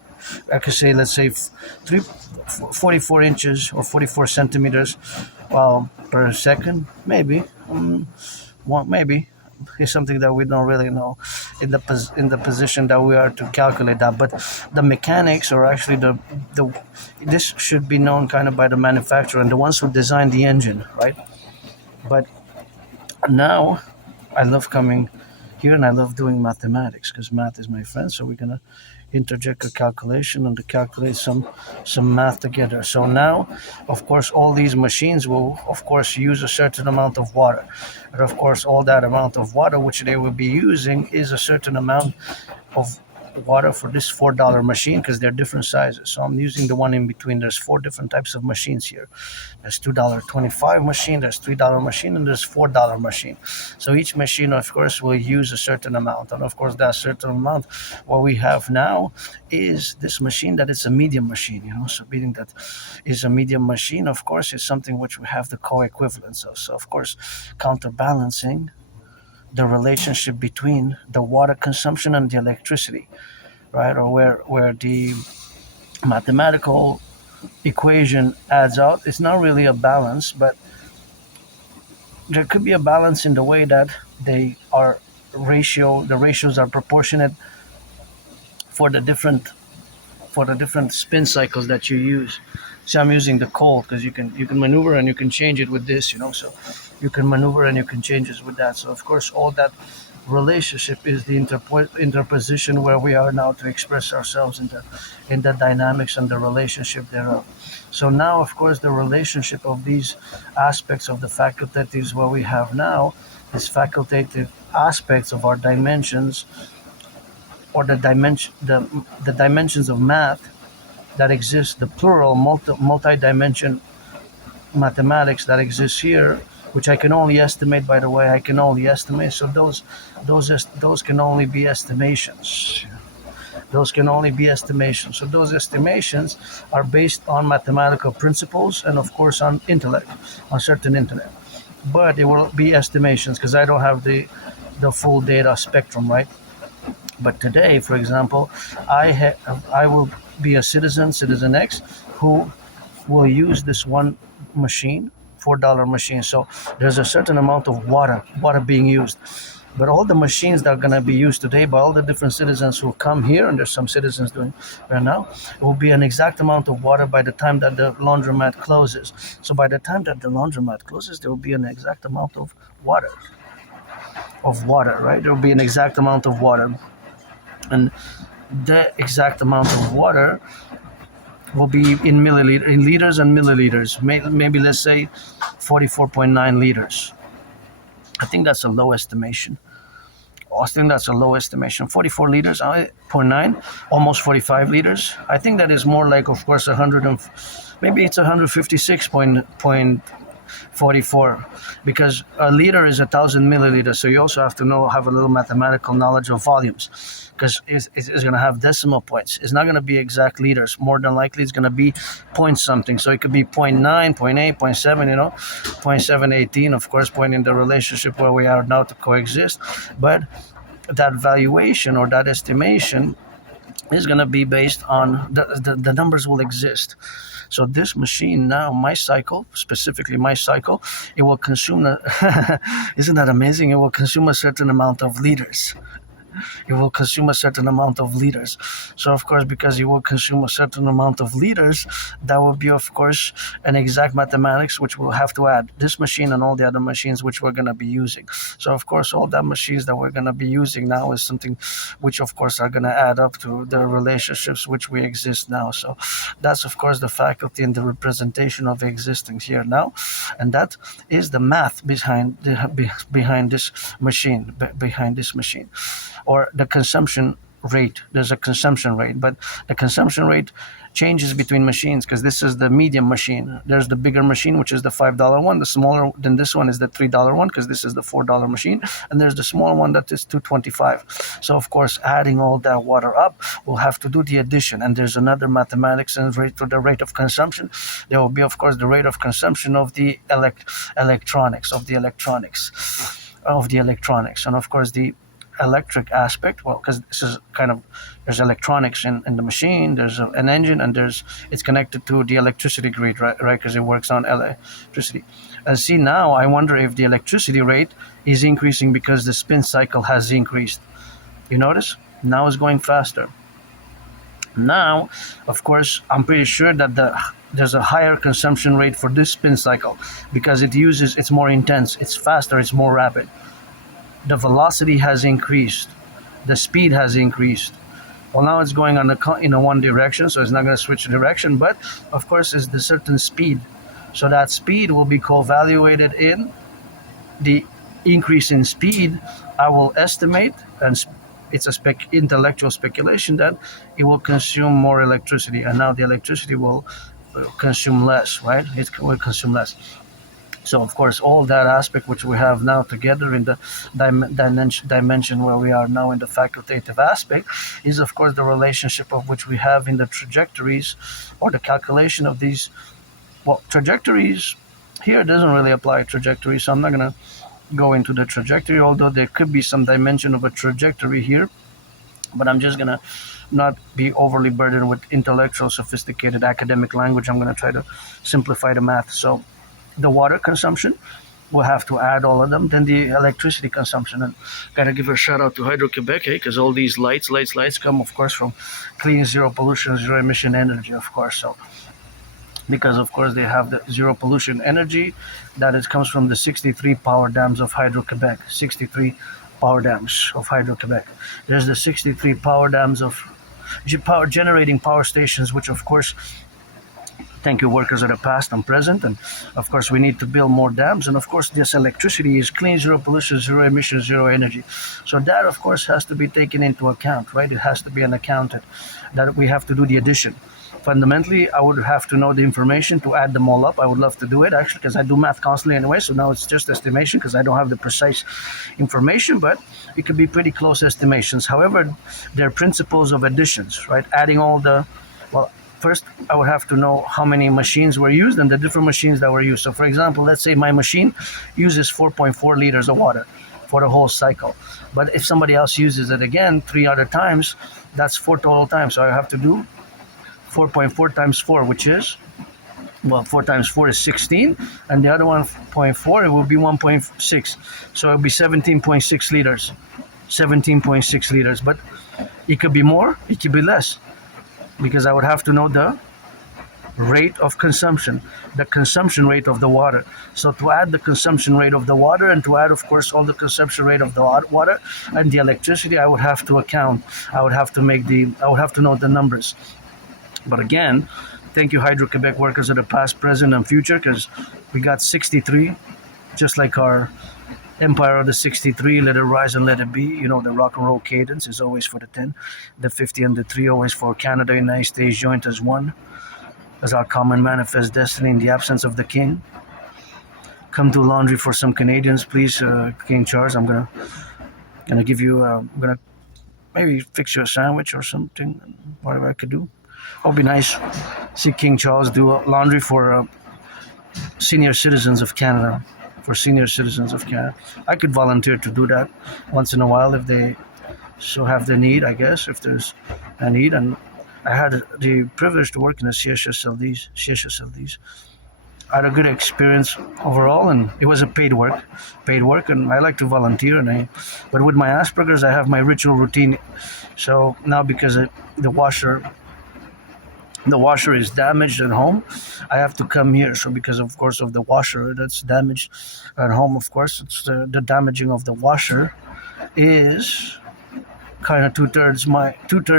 I could say, let's say 44 inches or 44 centimeters per second, maybe. Well, maybe is something that we don't really know in the position that we are to calculate that. But the mechanics, or actually the this should be known kind of by the manufacturer and the ones who design the engine, right? But now I love coming here and I love doing mathematics because math is my friend. So we're gonna interject a calculation and to calculate some math together. So now, of course, all these machines will, of course, use a certain amount of water. And of course, all that amount of water which they will be using is a certain amount of water for this $4 machine because they're different sizes. So I'm using the one in between. There's four different types of machines here. There's $2.25 machine, there's $3 machine, and there's $4 machine. So each machine, of course, will use a certain amount. And of course, that certain amount, what we have now is this machine that is a medium machine, So meaning that is a medium machine, of course, is something which we have the co-equivalence of. So of course, counterbalancing the relationship between the water consumption and the electricity, right? Or where the mathematical equation adds out. It's not really a balance, but there could be a balance in the way that they are the ratios are proportionate for the different spin cycles that you use. So I'm using the cold because you can maneuver and you can change it with this, So you can maneuver and you can change it with that. So of course all that relationship is the interposition where we are now to express ourselves in the dynamics and the relationship thereof. So now, of course, the relationship of these aspects of the facultatives what we have now, these facultative aspects of our dimensions, or the dimensions of math that exist, the plural multi-dimension mathematics that exists here, which I can only estimate. By the way, I can only estimate. So those can only be estimations. Those can only be estimations. So those estimations are based on mathematical principles and, of course, on intellect, on certain intellect. But it will be estimations because I don't have the full data spectrum, right? But today, for example, I will be a citizen X, who will use this one machine, $4 machine. So there's a certain amount of water being used. But all the machines that are going to be used today by all the different citizens who come here, and there's some citizens doing right now, it will be an exact amount of water by the time that the laundromat closes. So by the time that the laundromat closes, there will be an exact amount of water. Right? There will be an exact amount of water. And the exact amount of water will be in liters and milliliters. Maybe let's say 44.9 liters. I think that's a low estimation. 44 liters, 0.9, almost 45 liters. I think that is more like, of course, 100 and maybe it's 156.44, because a liter is 1,000 milliliters. So you also have to have a little mathematical knowledge of volumes, because it's going to have decimal points. It's not going to be exact liters. More than likely, it's going to be point something. So it could be 0.9, 0.8, 0.7, 0.718, of course, pointing the relationship where we are now to coexist. But that valuation or that estimation is going to be based on the numbers will exist. So this machine now, specifically my cycle, it will consume, isn't that amazing? It will consume a certain amount of liters. It will consume a certain amount of liters. So, of course, because it will consume a certain amount of liters, that will be, of course, an exact mathematics which we'll have to add this machine and all the other machines which we're going to be using. So, of course, all the machines that we're going to be using now is something which, of course, are going to add up to the relationships which we exist now. So that's, of course, the faculty and the representation of existing here now. And that is the math behind this machine, or the consumption rate. There's a consumption rate, but the consumption rate changes between machines, because this is the medium machine. There's the bigger machine, which is the $5 one. The smaller than this one is the $3 one, because this is the $4 machine. And there's the small one that is $2.25. So, of course, adding all that water up, we'll have to do the addition. And there's another mathematics and rate to the rate of consumption. There will be, of course, the rate of consumption of the electronics. And, of course, the electric aspect, because this is there's electronics in the machine, there's an engine, and it's connected to the electricity grid, right, because it works on electricity. And see, now I wonder if the electricity rate is increasing because the spin cycle has increased. You notice? Now it's going faster. Now, of course, I'm pretty sure that there's a higher consumption rate for this spin cycle because it's more intense, it's faster, it's more rapid. The velocity has increased, the speed has increased. Well, now it's going in a one direction, so it's not going to switch direction, but of course it's the certain speed. So that speed will be co-evaluated in the increase in speed. I will estimate, and it's a intellectual speculation, that it will consume more electricity, and now the electricity will consume less, right? It will consume less. So of course, all that aspect which we have now together in the dimension where we are now in the facultative aspect is of course the relationship of which we have in the trajectories, or the calculation of these. Well, trajectories here doesn't really apply trajectory, so I'm not going to go into the trajectory, although there could be some dimension of a trajectory here, but I'm just going to not be overly burdened with intellectual, sophisticated academic language. I'm going to try to simplify the math. So the water consumption, we'll have to add all of them. Then the electricity consumption, and gotta give a shout out to Hydro-Quebec, because all these lights come, of course, from clean, zero pollution, zero emission energy, of course. So because of course they have the zero pollution energy that comes from the 63 power dams of Hydro-Quebec. 63 power dams of Hydro-Quebec. There's the 63 power dams of generating power stations, which of course, thank you workers of the past and present, and of course we need to build more dams. And of course this electricity is clean, zero pollution, zero emission, zero energy. So that of course has to be taken into account, right? It has to be an accounted, that we have to do the addition. Fundamentally, I would have to know the information to add them all up. I would love to do it, actually, because I do math constantly anyway, so now it's just estimation because I don't have the precise information, but it could be pretty close estimations. However, there are principles of additions, right? Adding all the, well, first I would have to know how many machines were used and the different machines that were used. So for example, let's say my machine uses 4.4 liters of water for the whole cycle. But if somebody else uses it again 3 other times, that's 4 total times. So I have to do 4.4 times 4, which is, well, 4 times 4 is 16, and the other 1.4, it will be 1.6. So it will be 17.6 liters. 17.6 liters. But it could be more, it could be less, because I would have to know the rate of consumption, the consumption rate of the water. So to add the consumption rate of the water, and to add, of course, all the consumption rate of the water and the electricity, I would have to account. I would have to know the numbers. But again, thank you Hydro-Quebec workers of the past, present, and future, because we got 63, just like our Empire of the 63, let it rise and let it be. You know, the rock and roll cadence is always for the 10, the 50 and the 3, always for Canada, United States, joint as one, as our common manifest destiny in the absence of the king. Come do laundry for some Canadians, please, King Charles. I'm gonna give you, I'm gonna maybe fix you a sandwich or something, whatever I could do. It would be nice. See King Charles do laundry for senior citizens of Canada. For senior citizens of Canada, I could volunteer to do that once in a while if they so have the need. I guess if there's a need, and I had the privilege to work in the CHSLDs. I had a good experience overall, and it was a paid work, and I like to volunteer. But with my Asperger's, I have my ritual routine. So now because the washer is damaged at home, I have to come here. So because of course of the washer that's damaged at home, of course it's the damaging of the washer is kind of two-thirds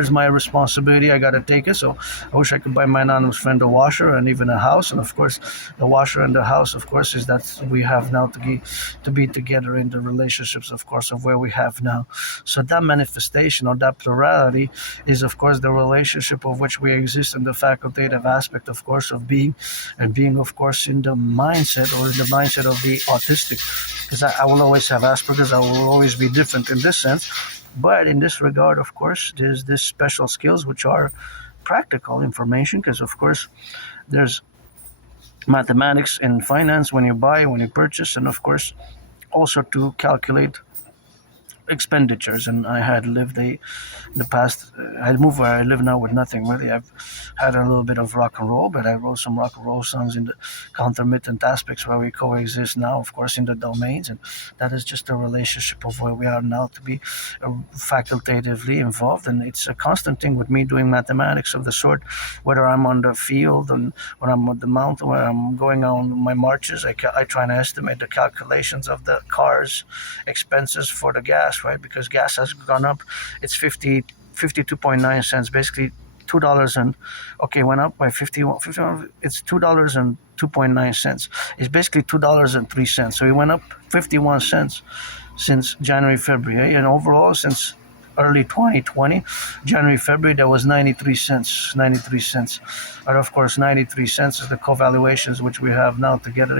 my responsibility. I gotta take it. So I wish I could buy my anonymous friend a washer and even a house. And of course the washer and the house, of course, is that we have now to be together in the relationships, of course, of where we have now. So that manifestation or that plurality is of course the relationship of which we exist in the facultative aspect, of course, of being, and being of course in the mindset of the autistic, because I will always have Asperger's. I will always be different in this sense. But in this regard, of course, there's this special skills which are practical information, because of course there's mathematics in finance when you buy, when you purchase, and of course also to calculate expenditures, and I had lived in the past. I moved where I live now with nothing really. I've had a little bit of rock and roll, but I wrote some rock and roll songs in the concomitant aspects where we coexist now, of course, in the domains, and that is just a relationship of where we are now to be facultatively involved, and it's a constant thing with me doing mathematics of the sort, whether I'm on the field and when I'm on the mountain, where I'm going on my marches. I try and estimate the calculations of the car's expenses for the gas, right? Because gas has gone up. It's 52.9 cents, basically $2 and okay, went up by 51. It's $2 and 2.9 cents. It's basically $2.03. So it went up 51 cents since January, February, and overall since early 2020, January, February, there was 93 cents. 93 cents. But of course, 93 cents is the co-valuations which we have now together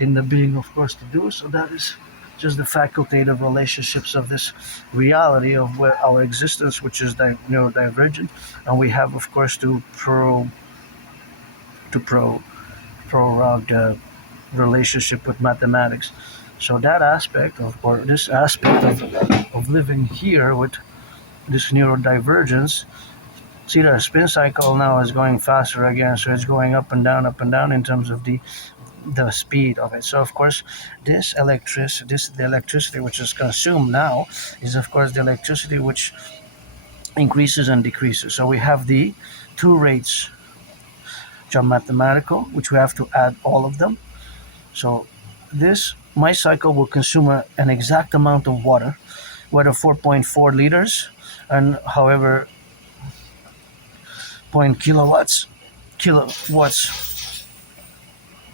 in the being, of course, to do. So that is just the facultative relationships of this reality of where our existence, which is neurodivergent, and we have, of course, to prorogue the relationship with mathematics. So that aspect of, or this aspect of living here with this neurodivergence, see the spin cycle now is going faster again, so it's going up and down in terms of the speed of it. So of course the electricity which is consumed now is of course the electricity which increases and decreases. So we have the two rates which are mathematical, which we have to add all of them. So my cycle will consume an exact amount of water, whether 4.4 liters and however point kilowatts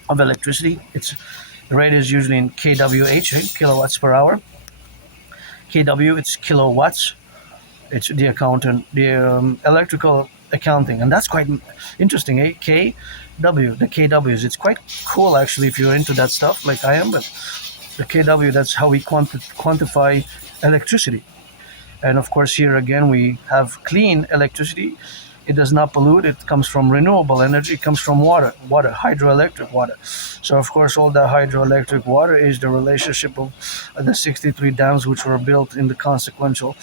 of electricity. The rate is usually in kWh, right? Kilowatts per hour. kW, it's kilowatts. It's the electrical accounting, and that's quite interesting. KW, the KWs. It's quite cool actually if you're into that stuff like I am. But the KW, that's how we quantify electricity. And of course, here again we have clean electricity. It does not pollute. It comes from renewable energy. It comes from water, hydroelectric water. So of course, all the hydroelectric water is the relationship of the 63 dams which were built in the consequential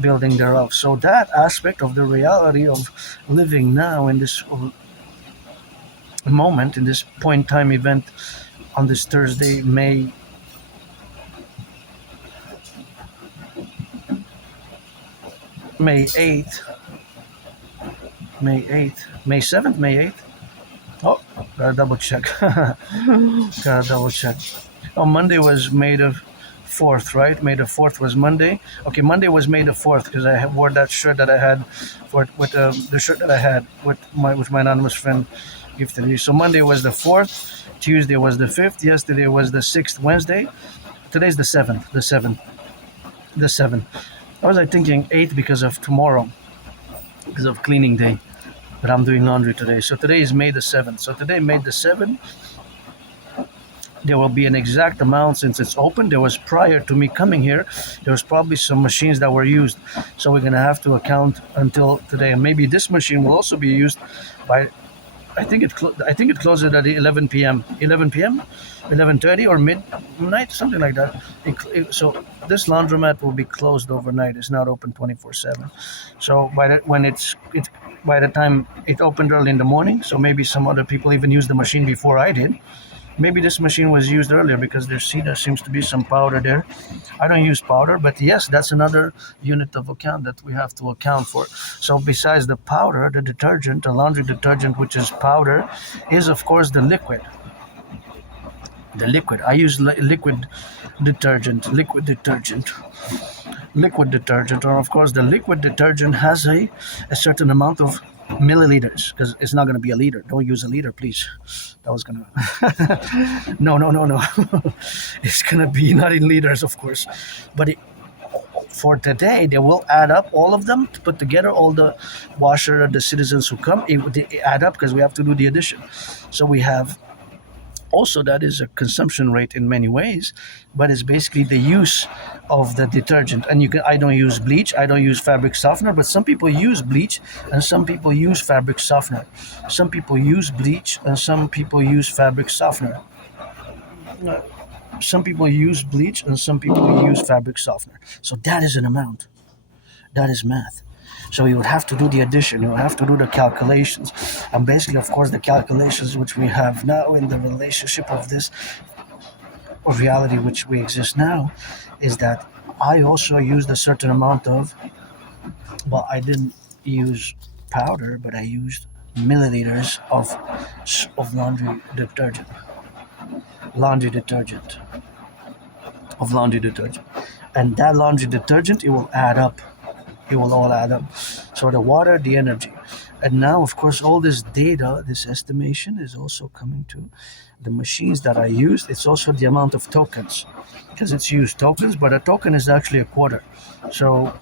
building thereof. So that aspect of the reality of living now in this moment, in this point time event on this Thursday, May 8th, May 7th, May 8th. Oh, gotta double check. Oh, Monday was May the 4th, right? May the 4th was Monday. Okay, Monday was May the 4th because I wore that shirt that I had with the shirt that I had with my anonymous friend gifted me. So Monday was the 4th, Tuesday was the 5th, yesterday was the 6th, Wednesday. Today's the 7th. The 7th. I was thinking 8th because of tomorrow, because of cleaning day. But I'm doing laundry today. So today is May the 7th. So today, May the 7th, there will be an exact amount since it's open. There was, prior to me coming here, there was probably some machines that were used. So we're going to have to account until today. And maybe this machine will also be used by, I think it closes at 11 p.m. 11 p.m., 11:30 or midnight, something like that. So this laundromat will be closed overnight. It's not open 24/7. So by the time it opened early in the morning, so maybe some other people even used the machine before I did. Maybe this machine was used earlier because there seems to be some powder there. I don't use powder, but yes, that's another unit of account that we have to account for. So besides the powder, the detergent, the laundry detergent, which is powder, is of course the liquid. I use liquid detergent, or of course the liquid detergent has a certain amount of milliliters, because it's not going to be a liter. Don't use a liter, please. That was going to no. It's going to be not in liters, of course, but for today they will add up all of them to put together all the washer, the citizens who come. They add up because we have to do the addition. So we have also, that is a consumption rate in many ways, but it's basically the use of the detergent. And I don't use bleach, I don't use fabric softener, but some people use bleach and some people use fabric softener. Some people use bleach and some people use fabric softener. some people use bleach and some people use fabric softener. So that is an amount. That is math. So you would have to do the addition, you would have to do the calculations. And basically, of course, the calculations which we have now in the relationship of this of reality which we exist now is that I also used a certain amount of, well, I didn't use powder, but I used milliliters of laundry detergent, and that laundry detergent, it will add up. It will all add up. So the water, the energy, and now, of course, all this data, this estimation is also coming to the machines that I used. It's also the amount of tokens, because it's used tokens, but a token is actually a quarter. So,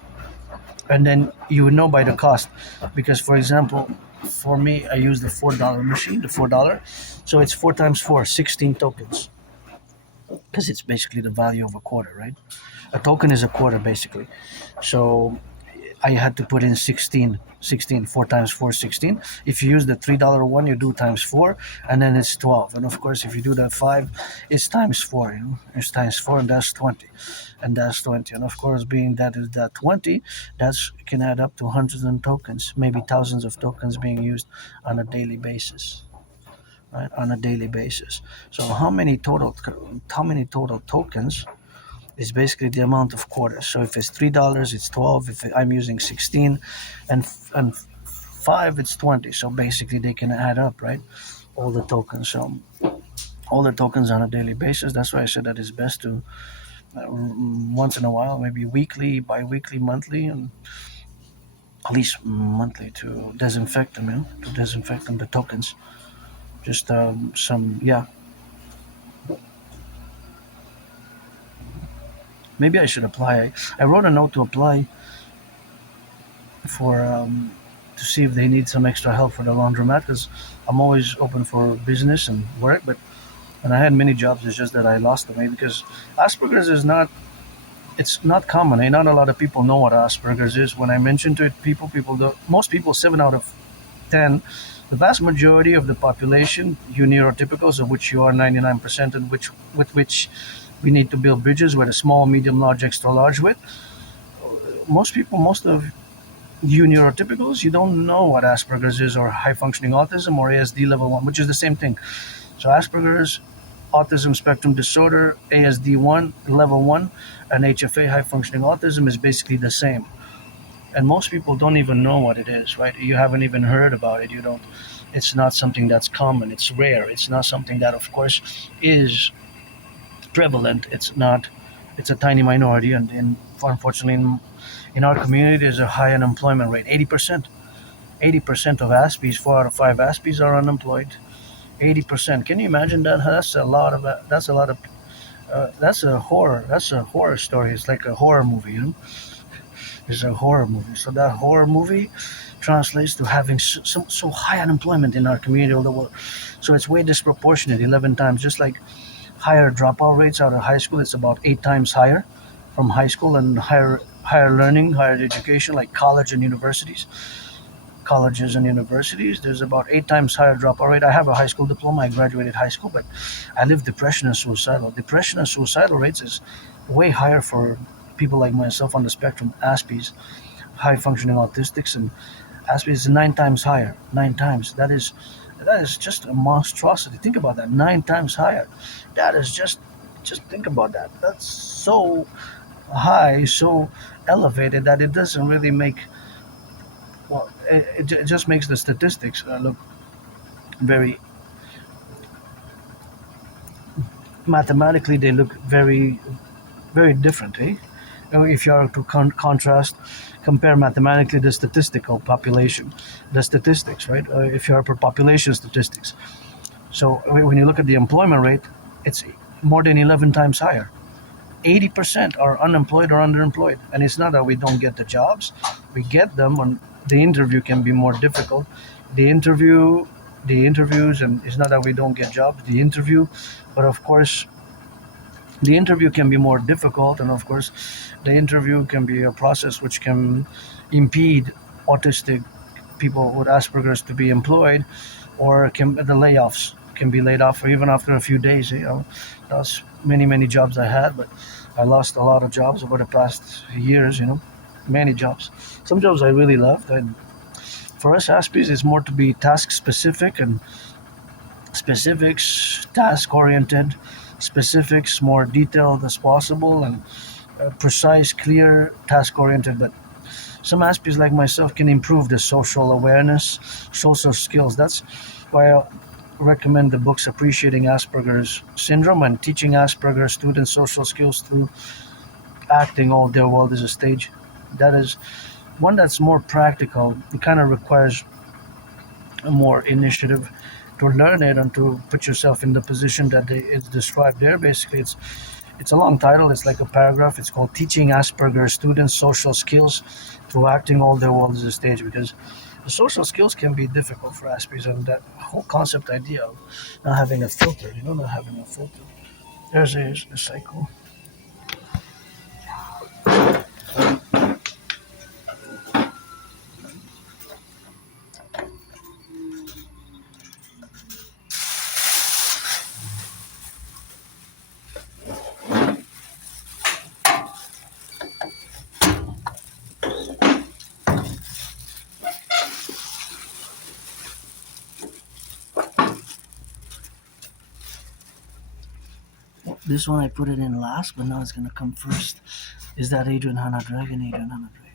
and then you would know by the cost, because for example, for me, I use the $4 machine, the $4. So it's 4 times 4, 16 tokens, because it's basically the value of a quarter, right? A token is a quarter basically. So I had to put in 16, 4 times 4, 16. If you use the $3 one, you do times 4, and then it's 12. And of course, if you do the 5, it's times 4. It's times 4, and that's 20, and that's 20. And of course, being that is that 20, that's can add up to hundreds of tokens, maybe thousands of tokens being used on a daily basis. Right, on a daily basis. So how many total tokens is basically the amount of quarters. So if it's $3, it's 12. If I'm using 16, and 5, it's 20. So basically, they can add up, right? All the tokens. So all the tokens on a daily basis. That's why I said that it's best to once in a while, maybe weekly, bi-weekly, monthly, and at least monthly to disinfect them. To disinfect them, the tokens. Just yeah. Maybe I should apply. I wrote a note to apply for to see if they need some extra help for the laundromat, because I'm always open for business and work. But and I had many jobs. It's just that I lost them. Because Asperger's is not. It's not common. Not a lot of people know what Asperger's is. When I mention to it, people don't. Most people, 7 out of 10, the vast majority of the population, you neurotypicals, of which you are 99%, and with which we need to build bridges with a small, medium, large, extra large with. Most of you neurotypicals, you don't know what Asperger's is, or high functioning autism, or ASD level 1, which is the same thing. So Asperger's, autism spectrum disorder, ASD 1, level 1, and HFA, high functioning autism, is basically the same. And most people don't even know what it is, right? You haven't even heard about it. You don't. It's not something that's common. It's rare. It's not something that, of course, is prevalent. It's not. It's a tiny minority, and unfortunately, in our community, there's a high unemployment rate. 80%. 80% of Aspies, 4 out of 5 Aspies are unemployed. 80%. Can you imagine that? That's a lot of. That's a lot of. That's a horror. That's a horror story. It's like a horror movie. It's a horror movie. So that horror movie translates to having so high unemployment in our community all the world. So it's way disproportionate, 11 times. Just like higher dropout rates out of high school, it's about 8 times higher from high school, and higher learning, higher education, like colleges and universities, there's about 8 times higher dropout rate. I have a high school diploma. I graduated high school, but I live depression and suicidal rates is way higher for people like myself on the spectrum. Aspies, high functioning autistics, and Aspies is 9 times higher. 9 times. That is just a monstrosity. Think about that. 9 times higher. That is just think about that. That's so high, so elevated, that it doesn't really make. Well, it just makes the statistics look very. Mathematically, they look very, very different. If you are to compare mathematically the statistical population, the statistics, right? If you are per population statistics. So when you look at the employment rate, it's more than 11 times higher. 80% are unemployed or underemployed. And it's not that we don't get the jobs. We get them, and the interview can be more difficult. The interviews, and it's not that we don't get jobs, the interview, but of course, the interview can be more difficult, and of course, the interview can be a process which can impede autistic people with Asperger's to be employed, or the layoffs can be laid off, or even after a few days. That's many jobs I had, but I lost a lot of jobs over the past years. Many jobs. Some jobs I really loved. And for us Aspies, it's more to be task specific and specifics, task oriented, specifics more detailed as possible, and precise, clear, task oriented. But some Aspies like myself can improve the social awareness, social skills. That's why I recommend the books Appreciating Asperger's Syndrome and Teaching Asperger's Students Social Skills Through Acting All Their World is a Stage. That is one that's more practical. It kind of requires a more initiative to learn it and to put yourself in the position that it's described there. Basically, it's a long title. It's like a paragraph. It's called Teaching Asperger's Students Social Skills Through Acting All Their World is a Stage, because the social skills can be difficult for Aspies, and that whole concept idea of not having a filter, not having a filter. There's a cycle. This one I put it in last, but now it's gonna come first. Is that Adrian Hanna Dragon? Adrian Hanna Dragon.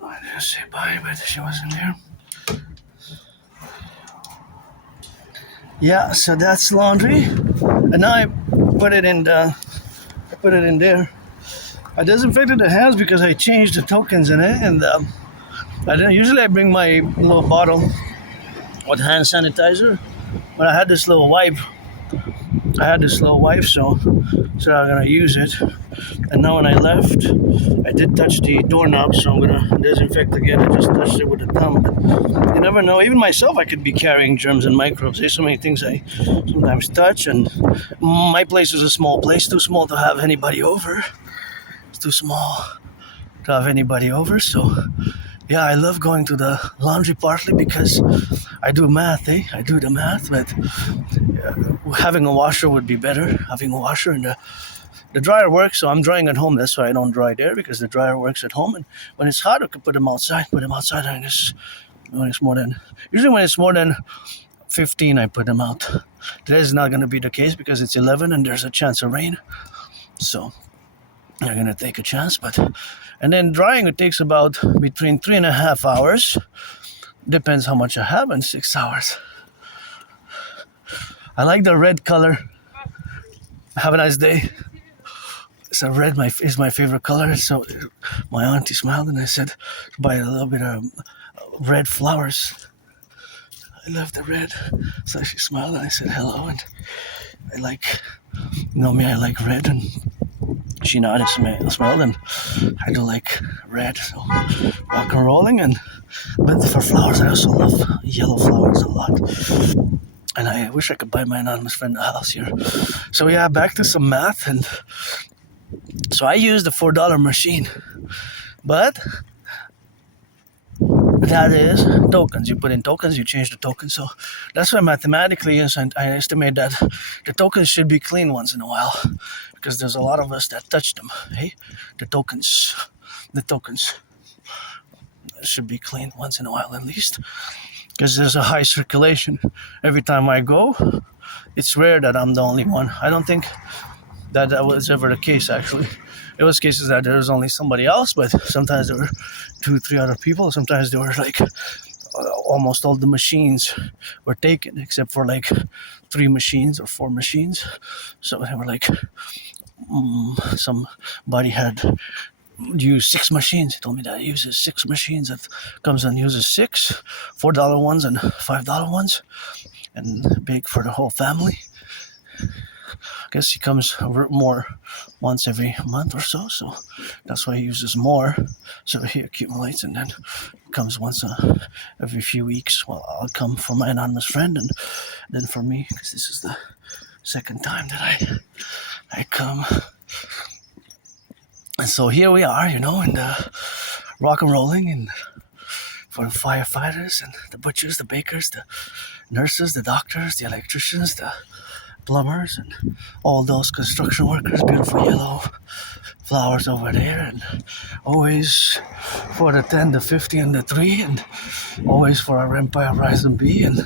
I didn't say bye, but she wasn't there. Yeah, so that's laundry, and now I put it in there. I disinfected the hands because I changed the tokens in it, and usually I bring my little bottle with hand sanitizer, but I had this little wipe. So I'm gonna use it. And now when I left, I did touch the doorknob, so I'm gonna disinfect again. I just touched it with a thumb. But you never know. Even myself, I could be carrying germs and microbes. There's so many things I sometimes touch, and my place is a small place, too small to have anybody over. It's too small to have anybody over, so yeah, I love going to the laundry partly because I do math, I do the math, but having a washer would be better. Having a washer, and the dryer works, so I'm drying at home. That's why I don't dry there, because the dryer works at home. And when it's hot, I can put them outside. I guess when it's more than 15, I put them out. Today's not going to be the case because it's 11 and there's a chance of rain. So I'm going to take a chance, and then drying, it takes about between 3.5 hours. Depends how much I have, and 6 hours. I like the red color. Have a nice day. So red is my favorite color. So my auntie smiled, and I said, buy a little bit of red flowers. I love the red. So she smiled, and I said hello, and I like red, and she nodded, smiled, and I do like red. So rock and rolling, but for flowers, I also love yellow flowers a lot. And I wish I could buy my anonymous friend a house here. So yeah, back to some math, and so I used the $4 machine, but that is tokens. You put in tokens, you change the tokens. So that's why mathematically, I estimate that the tokens should be clean once in a while, because there's a lot of us that touch them. Hey, the tokens should be clean once in a while at least, because there's a high circulation. Every time I go, it's rare that I'm the only one. I don't think that was ever the case, actually. There was cases that there was only somebody else, but sometimes there were 2-3 other people. Sometimes there were like almost all the machines were taken, except for like 3 machines or 4 machines. So they were like, somebody had used 6 machines. He told me that he uses 6 machines. That comes and uses 6 $4 ones and $5 ones, and big for the whole family. I guess he comes more once every month or so that's why he uses more. So he accumulates, and then comes once every few weeks. Well, I'll come for my anonymous friend, and then for me, because this is the second time that I come. And so here we are, in the rock and rolling, and for the firefighters and the butchers, the bakers, the nurses, the doctors, the electricians, the plumbers, and all those construction workers. Beautiful yellow flowers over there, and always for the 10, the 50, and the 3, and always for our Empire Rise and Be. And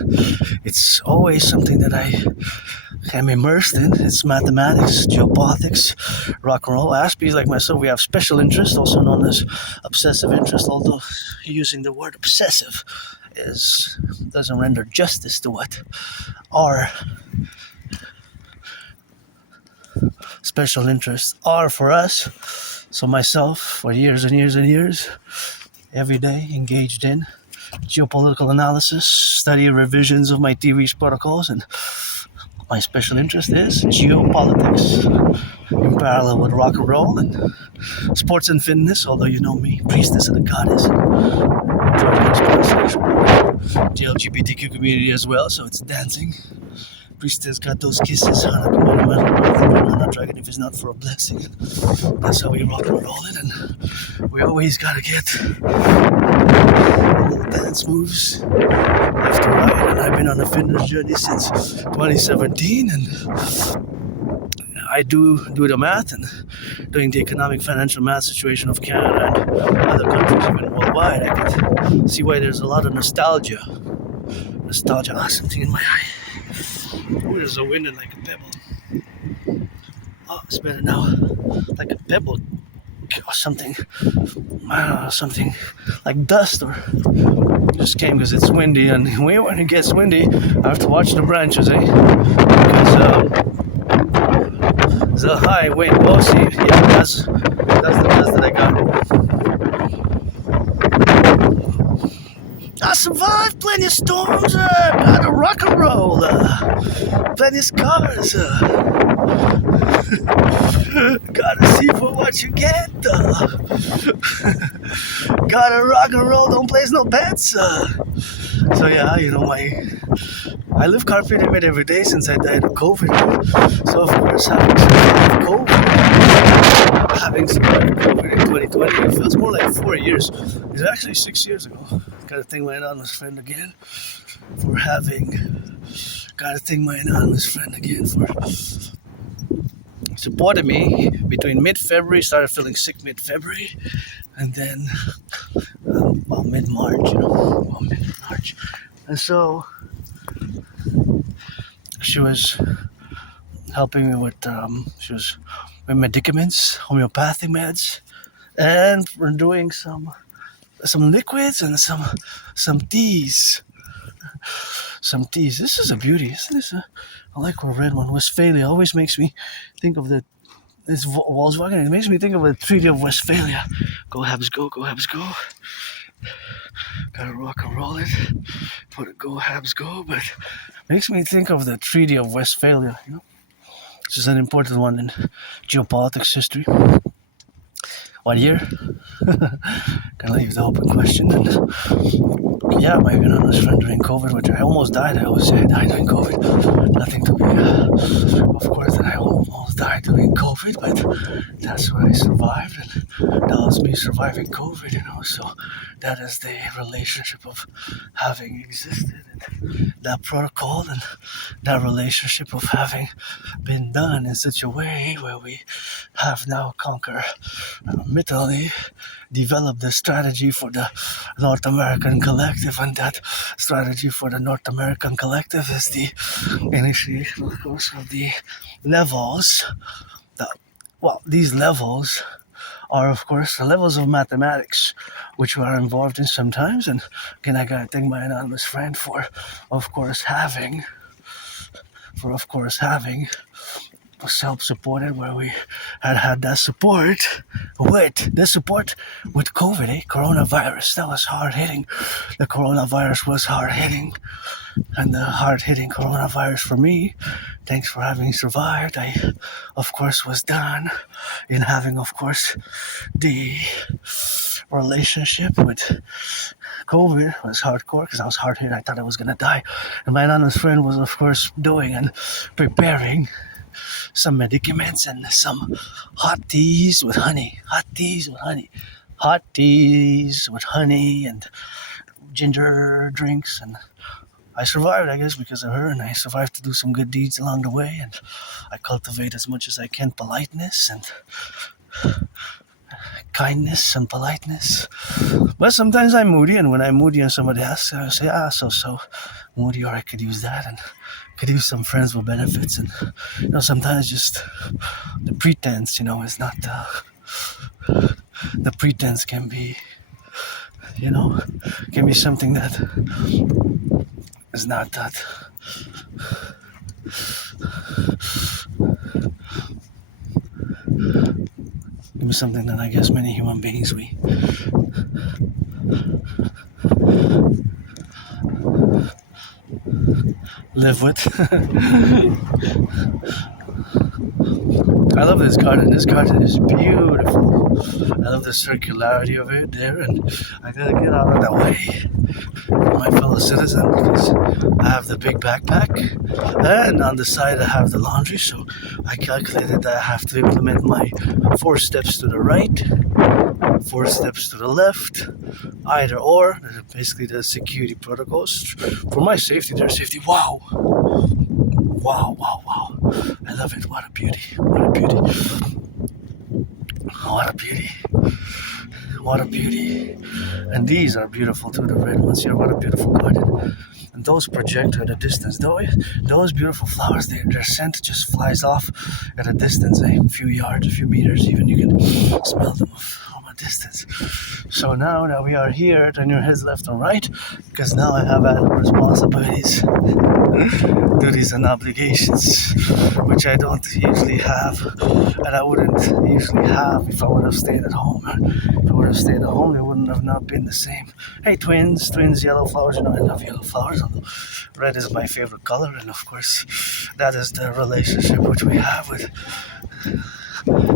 it's always something that I am immersed in. It's mathematics, geopolitics, rock and roll. Aspies like myself, we have special interest, also known as obsessive interest, although using the word obsessive doesn't render justice to what our special interests are for us. So myself, for years and years and years, every day engaged in geopolitical analysis, study revisions of my TV's protocols, and my special interest is geopolitics, in parallel with rock and roll and sports and fitness, although you know me, priestess of the goddess, the LGBTQ community as well, so it's dancing. Priestess got those kisses. I'm not dragging if it's not for a blessing. That's how we rock and roll it, and we always gotta get little dance moves left and right. And I've been on a fitness journey since 2017, and I do the math, and doing the economic financial math situation of Canada and other countries, even worldwide, I can see why there's a lot of nostalgia. Something in my eye. Oh, there's a wind and like a pebble. Oh, it's better now. Like a pebble or something. I don't know, something like dust or just came because it's windy, and when it gets windy, I have to watch the branches, Because there's a high wind. Oh, see, yeah, That's the best that I got. I survived plenty of storms, gotta rock and roll, plenty of scars, gotta see for what you get, gotta rock and roll, don't place no bets, so yeah, you know, I live carpe diem every day since I died of COVID, so of course having survived COVID in 2020, it feels more like 4 years, it's actually 6 years ago. Gotta thank my anonymous friend again for supporting me between mid-February, started feeling sick mid-February, and then, mid-March, mid-March. And so, she was helping me with, with medicaments, homeopathic meds, and we're doing some liquids and some teas. This is a beauty. Isn't this I like a red one. Westphalia always makes me think of this Volkswagen. It makes me think of the Treaty of Westphalia. Go Habs, go! Go Habs, go! Gotta rock and roll it. Put it, go Habs, go! But it makes me think of the Treaty of Westphalia. You know, this is an important one in geopolitics history. What year? Gonna leave the open question. And yeah, my anonymous friend during COVID, which I almost died. I always say I died during COVID. Nothing to be, of course, that I almost died during COVID, but that's what I survived, and that was me surviving COVID, you know. So that is the relationship of having existed, and that protocol, and that relationship of having been done in such a way where we have now conquered Italy, developed the strategy for the North American Collective, and that strategy for the North American Collective is the initiation, of course, of the levels. These levels are, of course, the levels of mathematics, which we are involved in sometimes. And again, I gotta thank my anonymous friend for, of course, having self-supported, where we had that support with COVID, coronavirus. That was hard-hitting. The coronavirus was hard-hitting, and the hard-hitting coronavirus for me, thanks for having survived, I, of course, was done in having, of course, the relationship with COVID was hardcore, because I was hard-hit. I thought I was gonna die, and my anonymous friend was, of course, doing and preparing some medicaments and some hot teas with honey, and ginger drinks. And I survived, I guess, because of her, and I survived to do some good deeds along the way, and I cultivate as much as I can politeness and kindness and politeness. But sometimes I'm moody, and when I'm moody and somebody asks, I say, so moody, or I could use that, and could use some friends with benefits. And you know, sometimes just the pretense, you know, is not the pretense can be, you know, can be something that is not that can be something that I guess many human beings we live with. I love this garden. This garden is beautiful. I love the circularity of it there, and I gotta get out of that way for my fellow citizen, because I have the big backpack, and on the side I have the laundry. So I calculated that I have to implement my 4 steps to the right, 4 steps to the left, either or. Basically the security protocols for my safety, their safety. Wow. I love it. What a beauty. And these are beautiful too, the red ones here. What a beautiful garden. And those project at a distance. Those beautiful flowers, their scent just flies off at a distance, a few yards, a few meters even. You can smell them. distance. So now that we are here, turn your heads left and right, because now I have adult responsibilities, duties and obligations, which I don't usually have, and I wouldn't usually have if I would have stayed at home. If I would have stayed at home, it wouldn't have not been the same. Hey, twins, yellow flowers, I love yellow flowers, although red is my favorite color, and of course, that is the relationship which we have with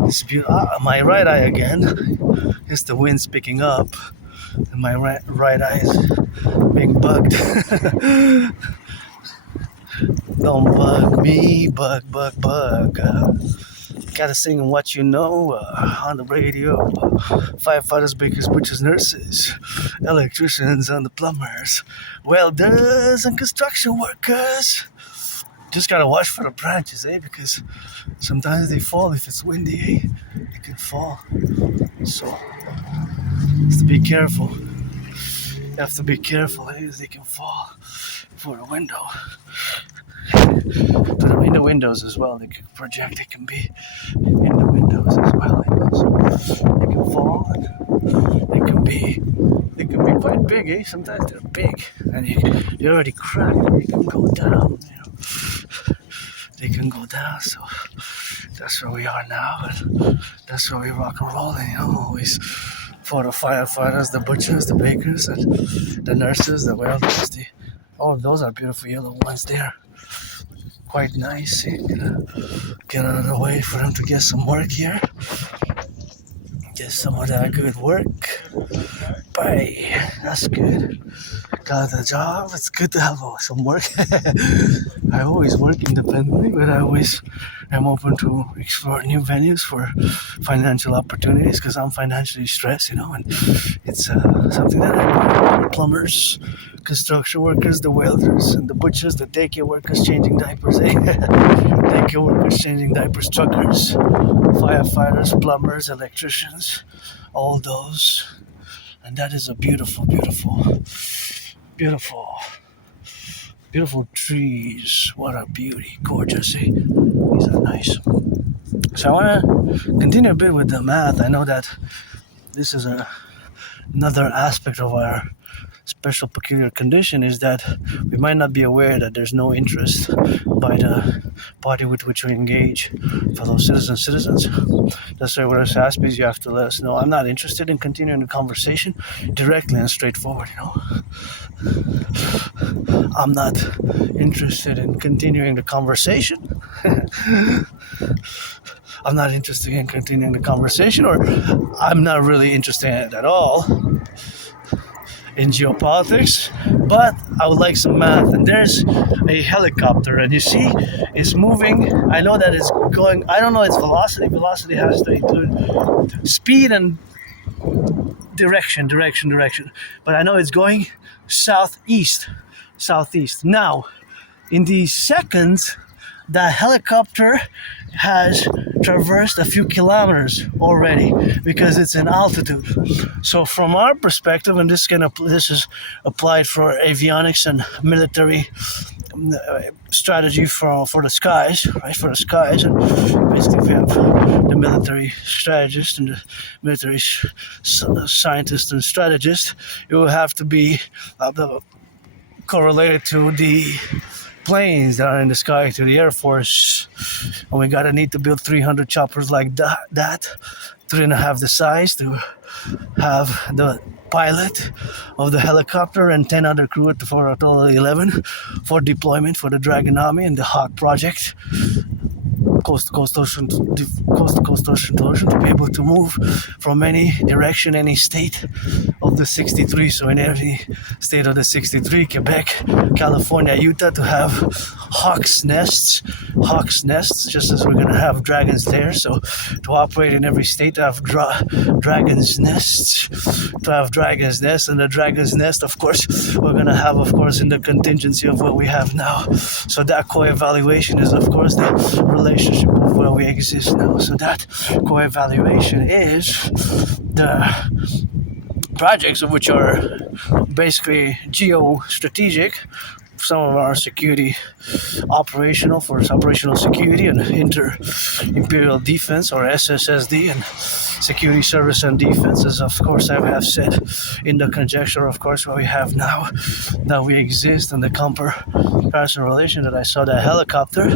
this beautiful. My right eye again is the wind's picking up, and my right eye is being bugged. Don't bug me, bug. Gotta sing What You Know on the radio. Firefighters, bakers, butchers, nurses, electricians and the plumbers, welders and construction workers. Just gotta watch for the branches, because sometimes they fall if it's windy, They can fall. So, you have to be careful. You have to be careful, they can fall for the window. In the windows as well, they can project, they can be in the windows as well, So they can fall, and they can be quite big, Sometimes they're big, and they're already cracked, and they can go down, They can go down, so that's where we are now, and that's where we rock and roll, always for the firefighters, the butchers, the bakers, and the nurses, the welders, those are beautiful yellow ones there. Quite nice. Get out of the way for them to get some work here. Get some of that good work. Bye. That's good. Got the job. It's good to have some work. I always work independently, but I always am open to explore new venues for financial opportunities because I'm financially stressed, and it's something that I do. Plumbers, construction workers, the welders, and the butchers, the daycare workers changing diapers, daycare workers changing diapers, truckers, firefighters, plumbers, electricians, all those. And that is a beautiful trees. What a beauty. Gorgeous, These are nice. So I want to continue a bit with the math. I know that this is another aspect of our special peculiar condition is that we might not be aware that there's no interest by the party with which we engage, fellow citizens. That's why with us Aspies, you have to let us know, I'm not interested in continuing the conversation directly and straightforward, I'm not interested in continuing the conversation. I'm not interested in continuing the conversation, or I'm not really interested in it at all in geopolitics, but I would like some math. And there's a helicopter, and you see it's moving. I know that it's going, I don't know its velocity. Velocity has to include speed and direction. But I know it's going southeast. Now, in these seconds, the helicopter has traversed a few kilometers already because it's in altitude. So from our perspective, and this is applied for avionics and military strategy for the skies, right? For the skies, and basically we have the military strategist and the military scientist and strategist. It will have to be correlated to the planes that are in the sky, to the Air Force, and we need to build 300 choppers like that, 3.5 the size, to have the pilot of the helicopter and 10 other crew for a total of 11 for deployment for the Dragon Army and the Hawk project, coast to coast, ocean to ocean, to be able to move from any direction, any state of the 63. So in every state of the 63, Quebec, California, Utah, to have hawk's nests, just as we're going to have dragons there. So to operate in every state, to have dragon's nests, and the dragon's nest, of course, we're going to have, of course, in the contingency of what we have now. So that co-evaluation is, of course, the relationship of where we exist now. So that co-evaluation is the projects of which are basically geostrategic, some of our security operational security and inter-imperial defense, or SSSD, and security service and defense, as of course I have said in the conjecture, of course, what we have now, that we exist in the comparison relation, that I saw the helicopter.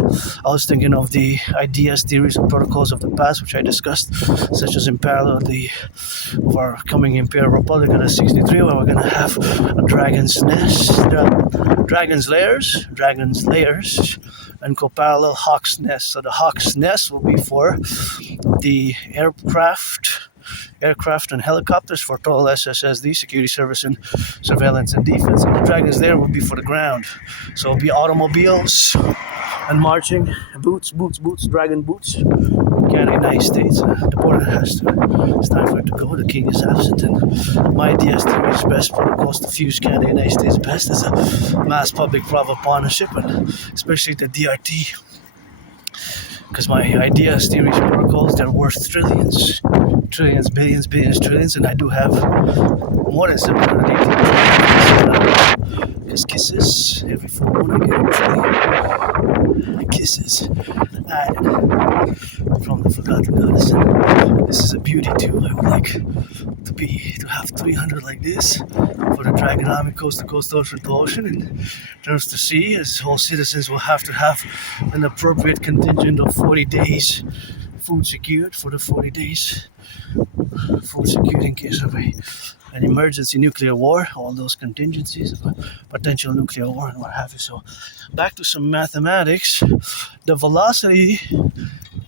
I was thinking of the ideas, theories, and protocols of the past, which I discussed, such as in parallel of our coming Imperial Republic of the 63, where we're going to have a dragon's nest, dragon's layers, and co-parallel hawk's nest. So the hawk's nest will be for the aircraft and helicopters, for total SSSD, security service and surveillance and defense, and the dragon's lair will be for the ground. So it'll be automobiles and marching boots, dragon boots. Canada, United States. The border it's time for it to go. The king is absent, and my ideas, theories, best protocols to fuse Canada, United States best as a mass public-private partnership, and especially the DRT. Because my ideas, theories, protocols, they're worth trillions, billions, trillions, and I do have more than 780 because kisses, every full moon I get a trillion kisses added from the forgotten goddess. And this is a beauty too. I would like to have 300 like this for the Dragon Army, coast to coast, ocean to ocean, and terms to sea, as all citizens will have to have an appropriate contingent of 40 days food secured for the 40 days. Food secured in case of an emergency nuclear war, all those contingencies of a potential nuclear war and what have you. So back to some mathematics. The velocity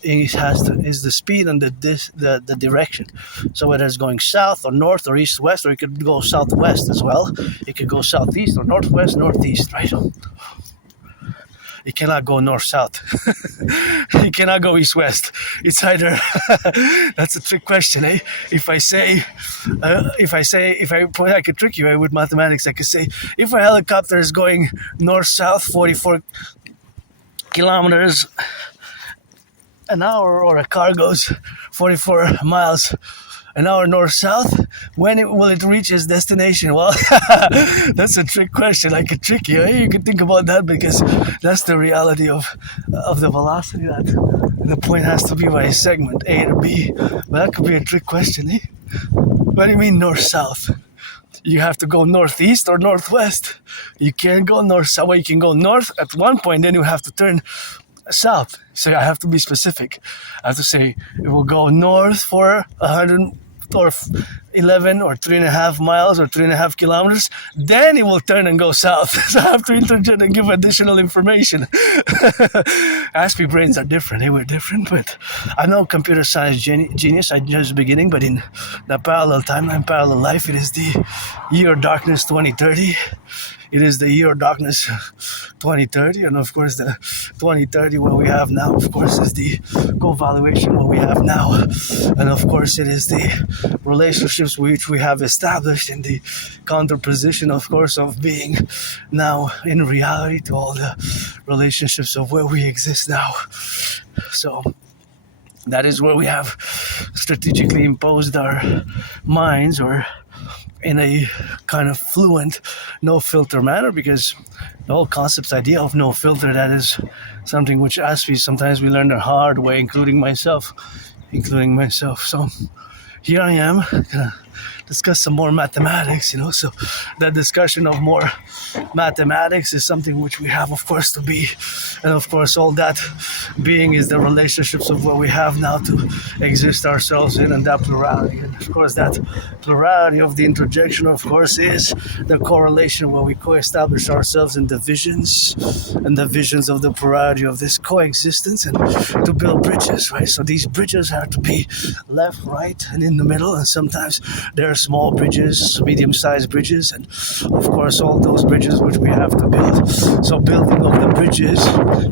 is the speed and the direction. So whether it's going south or north or east west, or it could go southwest as well. It could go southeast or northwest, northeast, right? It cannot go north-south. It cannot go east-west. It's either. That's a trick question, eh? If I could trick you with mathematics, I could say if a helicopter is going north-south 44 kilometers an hour, or a car goes 44 miles an hour north-south, when will it reach its destination? Well, that's a trick question. I could trick you. You could think about that, because that's the reality of the velocity. That the point has to be by a segment, A to B. But that could be a trick question, eh? What do you mean north-south? You have to go northeast or northwest. You can't go north-south. Well, you can go north at one point, then you have to turn south. So I have to be specific. I have to say it will go north for 100 or 11 or 3.5 miles or 3.5 kilometers, then it will turn and go south. So I have to interject and give additional information. Aspie brains are different. They were different, but I'm no computer science genius. I'm just beginning, but in the parallel timeline, parallel life, it is the year of darkness 2030. It is the year of darkness 2030, and of course the 2030 what we have now, of course, is the co-valuation what we have now, and of course it is the relationships which we have established in the counterposition, of course, of being now in reality to all the relationships of where we exist now. So that is where we have strategically imposed our minds, or in a kind of fluent, no filter manner, because the whole concept's idea of no filter, that is something which Aspie sometimes we learn the hard way, including myself. So here I am, gonna discuss some more mathematics, so that discussion of more mathematics is something which we have, of course, to be, and of course all that being is the relationships of what we have now to exist ourselves in, and that plurality, and of course that plurality of the interjection, of course, is the correlation where we co-establish ourselves in the visions of the plurality of this coexistence, and to build bridges, right? So these bridges have to be left, right, and in the middle, and sometimes there are small bridges, medium-sized bridges, and of course all those bridges which we have to build. So building of the bridges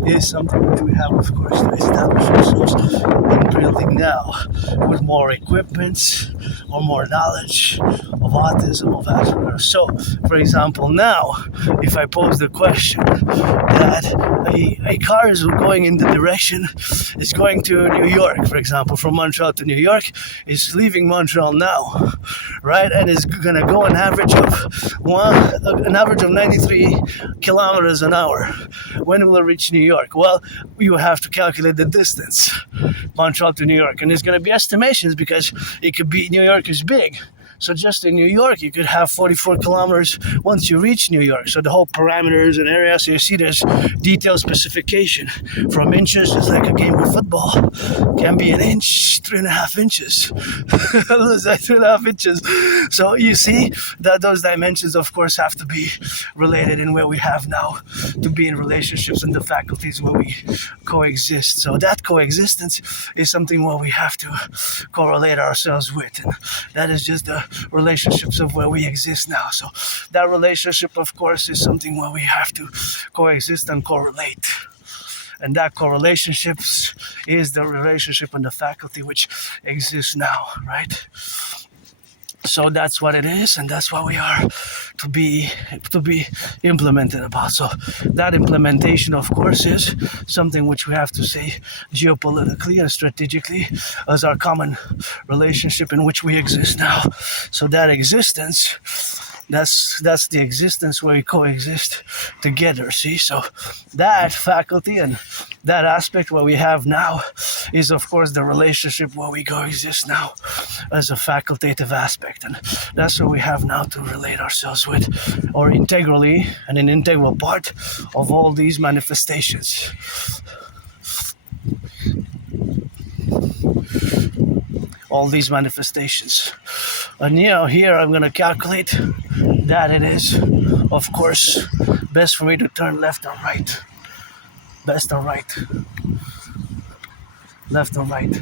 is something which we have, of course, to establish ourselves in building now, with more equipment or more knowledge of autism, of Asperger. So, for example, now, if I pose the question that a car is going in the direction, it's going to New York, for example, from Montreal to New York, is leaving Montreal now. right? And it's gonna go an average of 93 kilometers an hour. When will it reach New York? Well, you have to calculate the distance, Montreal to New York, and there's gonna be estimations because it could be New York is big. So just in New York, you could have 44 kilometers once you reach New York. So the whole parameters and area, so you see there's detailed specification. From inches, it's like a game of football. Can be an inch, 3.5 inches. Looks like 3.5 inches. So you see that those dimensions, of course, have to be related in where we have now to be in relationships and the faculties where we coexist. So that coexistence is something where we have to correlate ourselves with. And that is just the relationships of where we exist now. So that relationship, of course, is something where we have to coexist and correlate. And that correlationships is the relationship and the faculty which exists now, right? So that's what it is, and that's what we are to be implemented about. So that implementation, of course, is something which we have to say geopolitically and strategically as our common relationship in which we exist now. So that existence, that's the existence where we coexist together. See, so that faculty and that aspect what we have now is, of course, the relationship where we coexist now as a facultative aspect, and that's what we have now to relate ourselves with, or integrally and an integral part of all these manifestations. All these manifestations. And here I'm going to calculate that it is, of course, best for me to turn left or right. Best or right. Left or right.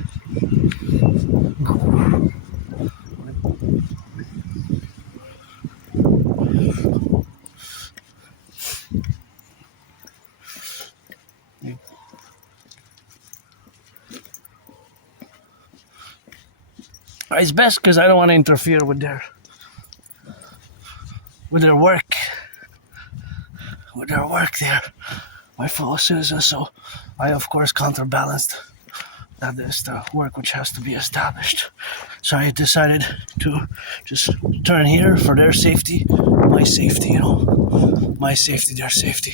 It's best because I don't want to interfere with their work. With their work there, my fellow citizens. So I, of course, counterbalanced that is the work which has to be established. So I decided to just turn here for their safety, my safety, my safety, their safety.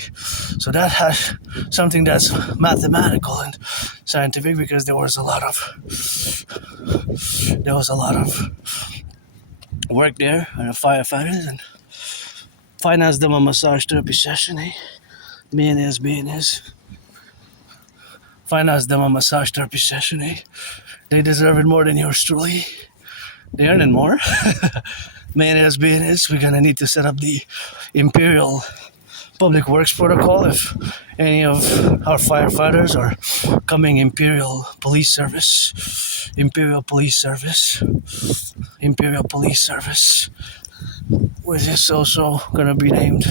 So that has something that's mathematical and scientific, because there was a lot of work there, and the firefighters, and finance them a massage therapy session, Me and his being his. Finance them a massage therapy session, They deserve it more than yours truly. They're earning more. Me and his being his, we're gonna need to set up the Imperial Public Works Protocol if any of our firefighters are coming Imperial Police Service. Imperial Police Service. Imperial Police Service. Which is also going to be named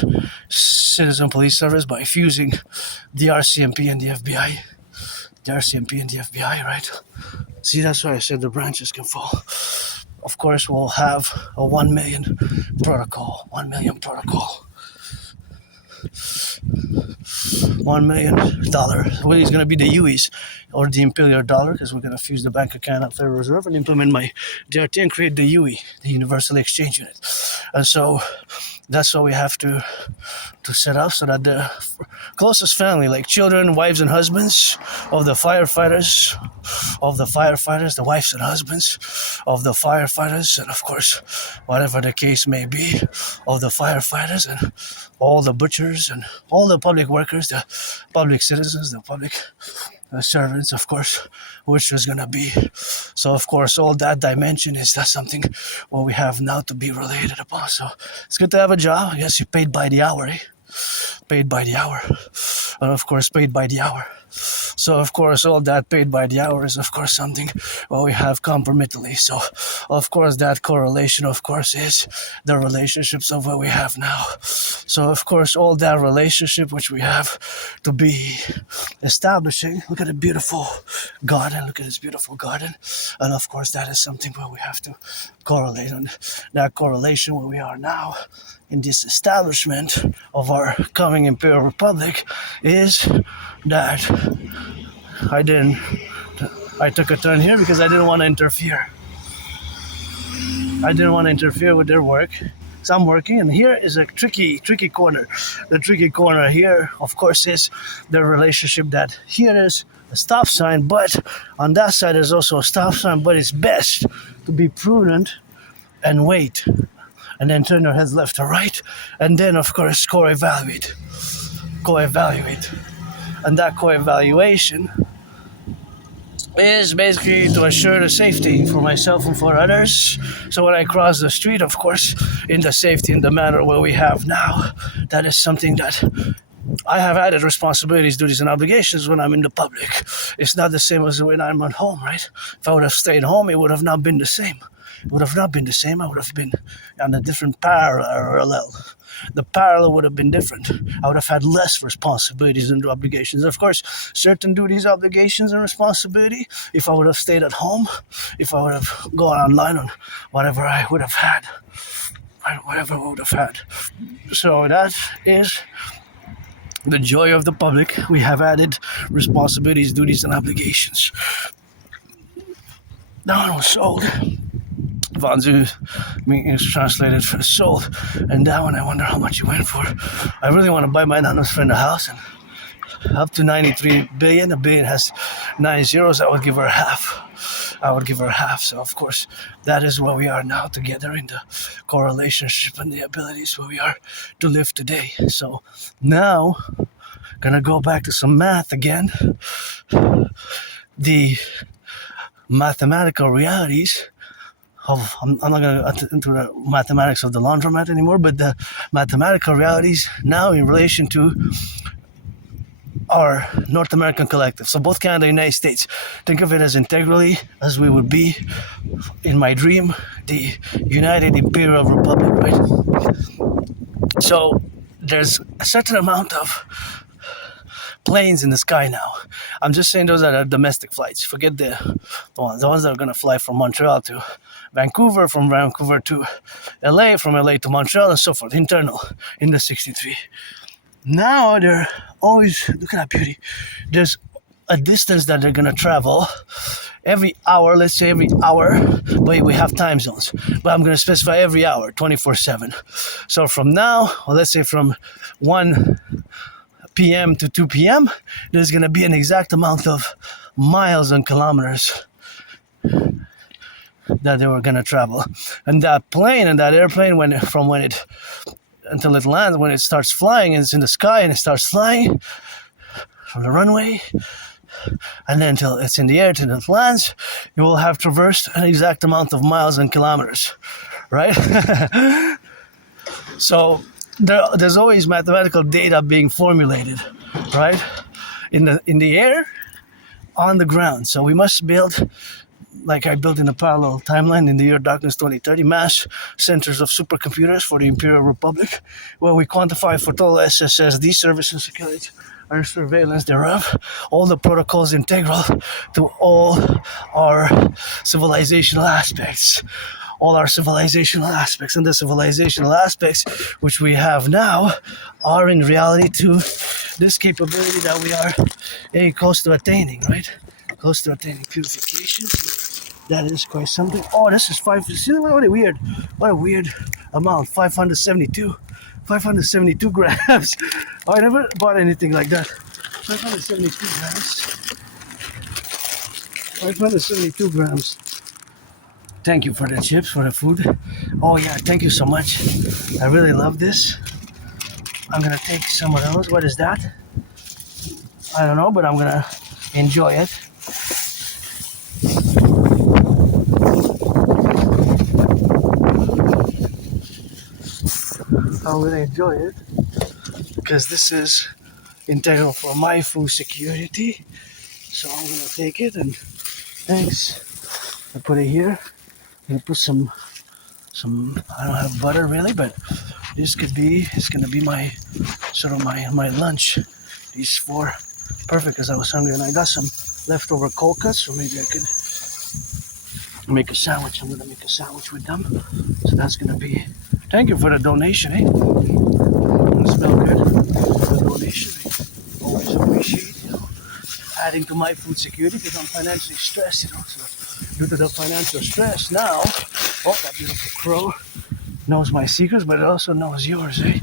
Citizen Police Service by fusing the RCMP and the FBI. The RCMP and the FBI, right? See, that's why I said the branches can fall. Of course, we'll have a 1 million protocol. 1 million protocol. $1 million. What is going to be the UEs or the Imperial dollar, because we're going to fuse the Bank of Canada Federal Reserve and implement my DRT and create the UE, the Universal Exchange Unit. And so that's what we have to set up, so that the closest family, like children, wives and husbands of the firefighters, the wives and husbands of the firefighters, and of course, whatever the case may be, of the firefighters, and all the butchers and all the public workers, the public citizens, the public servants, of course, which is going to be. So, of course, all that dimension is that's something what we have now to be related upon. So it's good to have a job. I guess you're paid by the hour, Paid by the hour. And, of course, paid by the hour. So, of course, all that paid by the hour is, of course, something what we have compromittally. So, of course, that correlation, of course, is the relationships of what we have now. So, of course, all that relationship which we have to be establishing. Look at the beautiful garden. Look at this beautiful garden. And, of course, that is something where we have to correlate on. That correlation where we are now in this establishment of our coming Imperial Republic is that I took a turn here because I didn't want to interfere. I didn't want to interfere with their work. So I'm working, and here is a tricky corner. The tricky corner here, of course, is the relationship that here is a stop sign, but on that side is also a stop sign, but it's best to be prudent and wait, and then turn your heads left or right, and then, of course, co-evaluate. And that co-evaluation is basically to assure the safety for myself and for others. So when I cross the street, of course, in the safety in the manner where we have now, that is something that I have added responsibilities, duties, and obligations when I'm in the public. It's not the same as when I'm at home, right? If I would have stayed home, it would have not been the same. I would have been on a different parallel. The parallel would have been different. I would have had less responsibilities and obligations. Of course, certain duties, obligations, and responsibility, if I would have stayed at home, if I would have gone online on whatever I would have had. So that is the joy of the public. We have added responsibilities, duties, and obligations. Now sold. Vanzu is translated for sold, and that one I wonder how much you went for. I really want to buy my nano's friend a house, and up to 93 billion. A billion has 9 zeros. I would give her half. So of course, that is where we are now together in the correlationship and the abilities where we are to live today. So now, gonna go back to some math again. The mathematical realities of, I'm not going to get into the mathematics of the laundromat anymore, but the mathematical realities now in relation to our North American collective. So both Canada and the United States. Think of it as integrally as we would be in my dream, the United Imperial Republic, right? So there's a certain amount of planes in the sky now. I'm just saying those are domestic flights. Forget the ones that are going to fly from Montreal to Vancouver, from Vancouver to LA, from LA to Montreal, and so forth. Internal in the 63. Now they're always, look at that beauty. There's a distance that they're going to travel every hour, let's say every hour, but we have time zones. But I'm going to specify every hour, 24/7. So from now, well, let's say from 1 p.m. to 2 p.m., there's going to be an exact amount of miles and kilometers that they were going to travel. And that plane and that airplane, until it lands, when it starts flying, it's in the sky and it starts flying from the runway, and then until it's in the air, till it lands, you will have traversed an exact amount of miles and kilometers, right? So there's always mathematical data being formulated, right? In the air, on the ground. So we must build, like I built in a parallel timeline in the year darkness 2030, mass centers of supercomputers for the Imperial Republic, where we quantify for total SSSD service and security and surveillance thereof, all the protocols integral to all our civilizational aspects. And the civilizational aspects which we have now are in reality to this capability that we are close to attaining, right? Close to attaining purification. That is quite something. Oh, this is what a weird amount. 572 grams. Oh, I never bought anything like that. 572 grams. 572 grams. Thank you for the chips, for the food. Oh yeah, thank you so much. I really love this. I'm gonna take some of those. What is that? I don't know, but I'm gonna enjoy it. I'm gonna enjoy it because this is integral for my food security. So I'm gonna take it, and thanks. I put it here. I'm gonna put some. I don't have butter really, but it's gonna be my sort of my lunch. These 4, perfect, because I was hungry, and I got some leftover cold cuts, so maybe I could make a sandwich. I'm gonna make a sandwich with them. So that's gonna be. Thank you for the donation, eh? It smells good. The donation, I always appreciate, adding to my food security because I'm financially stressed, So due to the financial stress now, Oh, that beautiful crow knows my secrets, but it also knows yours, eh?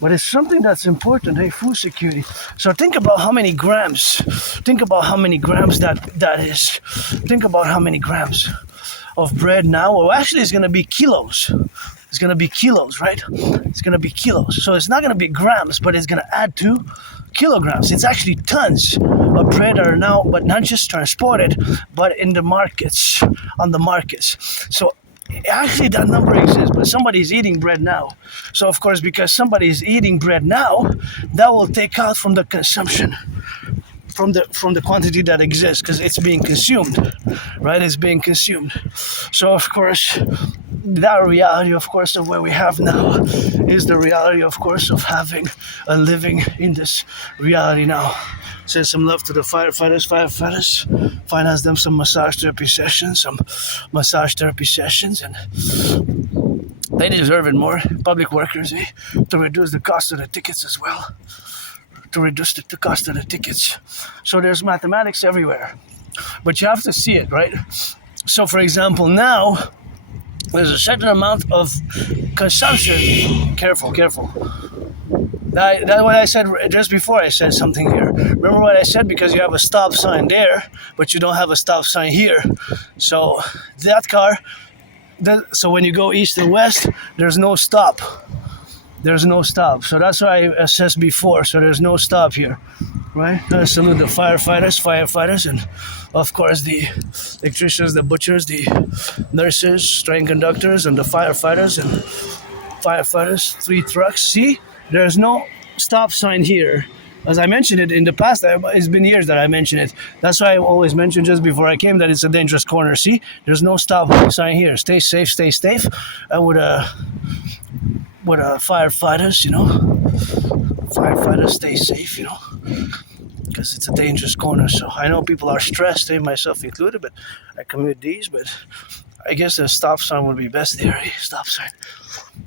But it's something that's important, eh? Food security. So think about how many grams. Think about how many grams that is. Think about how many grams of bread now. Well, actually, it's gonna be kilos. It's gonna be kilos, right? It's gonna be kilos. So it's not gonna be grams, but it's gonna add to kilograms. It's actually tons of bread are now, but not just transported, but in the markets, on the markets. So actually that number exists, but somebody's eating bread now. So of course, because somebody's eating bread now, that will take out from the consumption, from the quantity that exists, because it's being consumed, right? It's being consumed. So of course, that reality, of course, of what we have now is the reality, of course, of having and living in this reality now. Send some love to the firefighters. Finance them some massage therapy sessions, and they deserve it more. Public workers, to reduce the cost of the tickets as well. To reduce the cost of the tickets. So there's mathematics everywhere, but you have to see it, right? So, for example, now there's a certain amount of consumption. Careful. That's what I said just before. I said something here. Remember what I said? Because you have a stop sign there, but you don't have a stop sign here. So that car, so when you go east and west, there's no stop. There's no stop. So that's what I assessed before. So there's no stop here, right? I salute the firefighters, and of course the electricians, the butchers, the nurses, train conductors, and the firefighters. 3 trucks. See, there's no stop sign here. As I mentioned it in the past, it's been years that I mentioned it. That's why I always mentioned just before I came that it's a dangerous corner. See, there's no stop sign here. Stay safe. And with firefighters, firefighters stay safe, because it's a dangerous corner. So I know people are stressed, myself included, but I commute these, but I guess a stop sign would be best there, stop sign.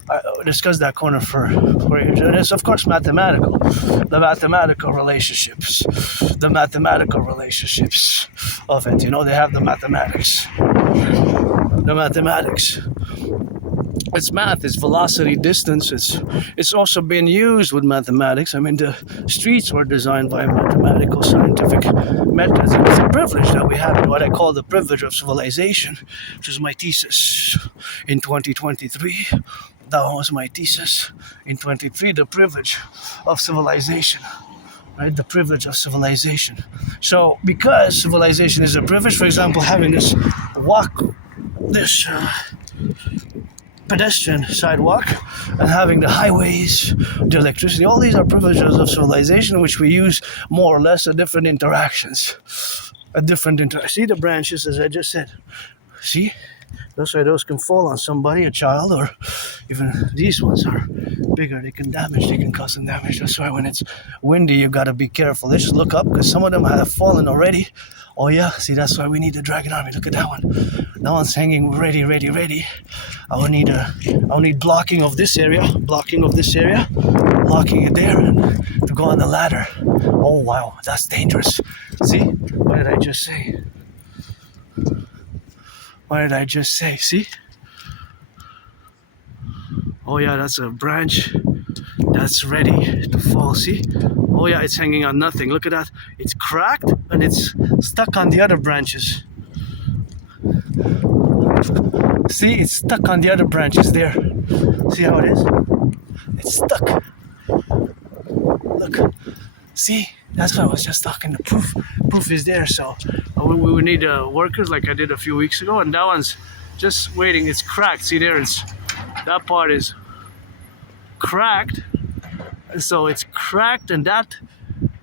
I discussed that corner for years. And it's, of course, mathematical. The mathematical relationships of it, they have the mathematics. It's math, it's velocity, distance. It's also been used with mathematics. I mean, the streets were designed by mathematical scientific methods. And it's a privilege that we have, what I call the privilege of civilization, which is my thesis in 2023. That was my thesis in 23, the privilege of civilization. Right, the privilege of civilization. So, because civilization is a privilege, for example, having this pedestrian sidewalk, and having the highways, the electricity, all these are privileges of civilization, which we use more or less at different interactions. See the branches, as I just said. See? Those can fall on somebody, a child, or even these ones are bigger. They can cause some damage. That's why when it's windy, you gotta be careful. They just look up, because some of them have fallen already. Oh yeah, see, that's why we need the Dragon Army. Look at that one. That one's hanging ready. I will need blocking of this area, blocking it there, and to go on the ladder. Oh wow, that's dangerous. See? What did I just say? See? Oh yeah, that's a branch that's ready to fall. See? Oh yeah, it's hanging on nothing. Look at that. It's cracked and it's stuck on the other branches. See, it's stuck on the other branches there. See how it is? It's stuck. Look. See? That's what I was just talking. The proof is there. So we would need workers like I did a few weeks ago, and that one's just waiting. It's cracked. See there? That part is cracked. So it's cracked, and that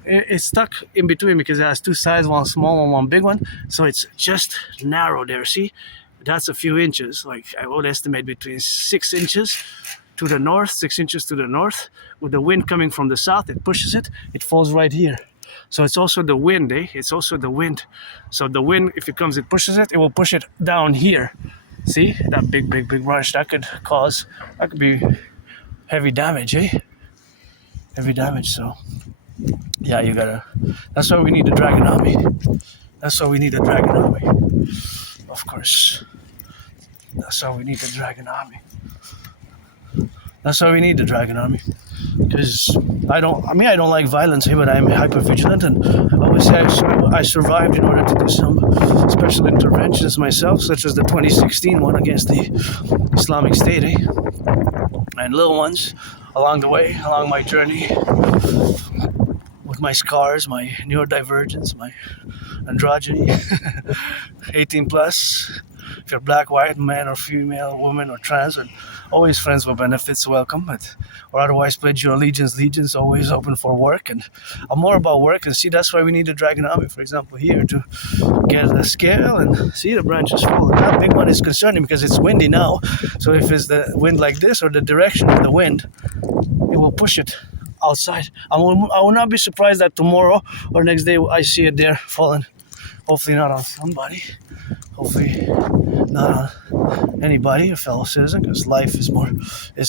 it's stuck in between because it has 2 sides, one small one, one big one. So it's just narrow there. See? That's a few inches. Like I would estimate between 6 inches to the north, 6 inches to the north. With the wind coming from the south, it pushes it. It falls right here. So it's also the wind, It's also the wind. So the wind, if it comes, it pushes it. It will push it down here. See? That big branch, that could be heavy damage, Heavy damage, so. Yeah, that's why we need the Dragon Army. Of course. That's why we need the Dragon Army. That's why we need the Dragon Army. Because I don't like violence, but I'm hyper vigilant, and I always say I survived in order to do some special interventions myself, such as the 2016 one against the Islamic State, and little ones along the way, along my journey, with my scars, my neurodivergence, my androgyny, 18 plus. If you're black, white, man or female, woman or trans, and always friends with benefits, welcome. Or otherwise pledge your allegiance. Legion's always open for work, and I'm more about work. And see, that's why we need the Dragon Army, for example, here to get the scale and see the branches fall. And that big one is concerning because it's windy now. So if it's the wind like this or the direction of the wind, it will push it outside. I will not be surprised that tomorrow or next day I see it there falling. Hopefully not on somebody. Hopefully not on anybody, a fellow citizen, because life is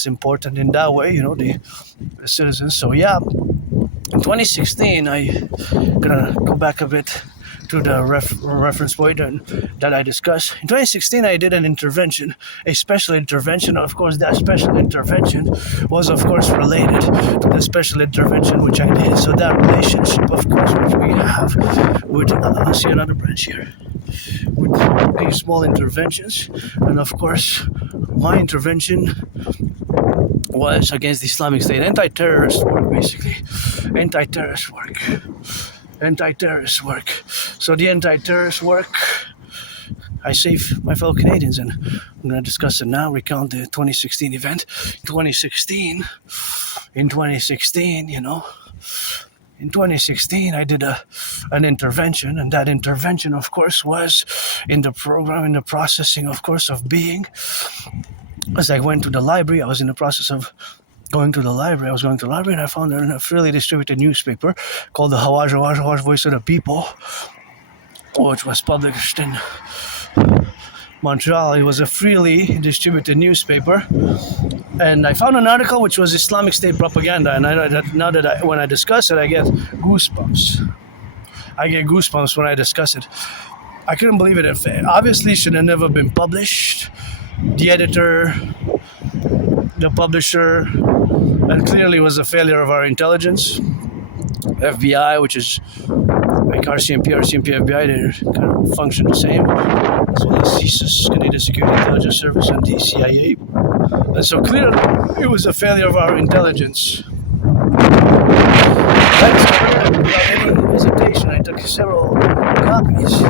important in that way, the citizens. So yeah, in 2016, I gonna go back a bit to the reference point that I discussed. In 2016, I did an intervention, a special intervention. Of course, that special intervention was, of course, related to the special intervention which I did. So that relationship, of course, which we have with, I see another branch here, with these small interventions. And of course, my intervention was against the Islamic State, anti-terrorist work, basically. Anti-terrorist work. So the anti-terrorist work, I save my fellow Canadians, and I'm going to discuss it now, recount the 2016 event. In 2016, I did an intervention, and that intervention, of course, was in the program, in the processing, of course, of being. As I went to the library, I was in the process of going to the library. I was going to the library, and I found a freely distributed newspaper called the Hawaj Voice of the People, which was published in Montreal. It was a freely distributed newspaper, and I found an article which was Islamic State propaganda, and I know that when I discuss it, I get goosebumps. When I discuss it. I couldn't believe it. Obviously, it should have never been published. The editor, the publisher, and clearly was a failure of our intelligence. FBI, which is like RCMP, FBI, they kind of function the same, as well as CSIS, Canadian Security Intelligence Service, and the CIA. And so clearly, it was a failure of our intelligence. Without any hesitation, I took several copies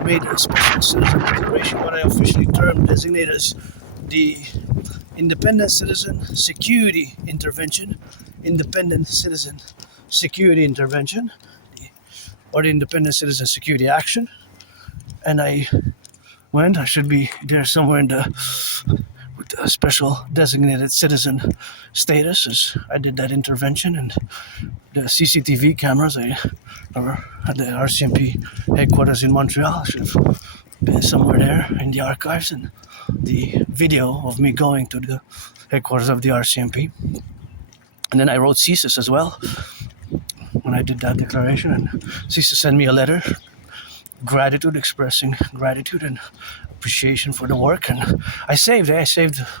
I made a special citizen declaration, what I officially designated as the Independent Citizen Security Intervention, or the Independent Citizen Security Action. And I should be there somewhere with a special designated citizen status, as I did that intervention, and the CCTV cameras at the RCMP headquarters in Montreal should have been somewhere there in the archives, and the video of me going to the headquarters of the RCMP. And then I wrote CSIS as well when I did that declaration, and CSIS sent me a letter, expressing gratitude and appreciation for the work. And I saved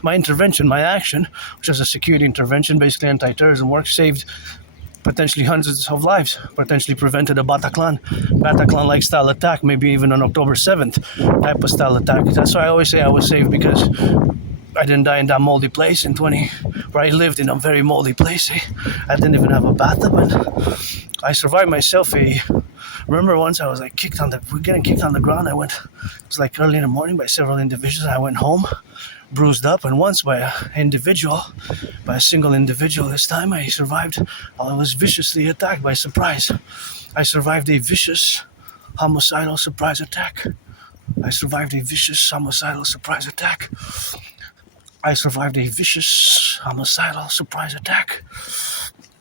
my intervention, my action, which was a security intervention, basically anti-terrorism work, saved potentially hundreds of lives, potentially prevented a Bataclan-like style attack, maybe even on October 7th type of style attack. That's why I always say I was saved, because I didn't die in that moldy place where I lived in a very moldy place. I didn't even have a bathtub, and I survived myself. Remember once I was getting kicked on the ground. It was like early in the morning by several individuals. I went home, bruised up, and once by a single individual. This time I survived. I was viciously attacked by surprise. I survived a vicious homicidal surprise attack.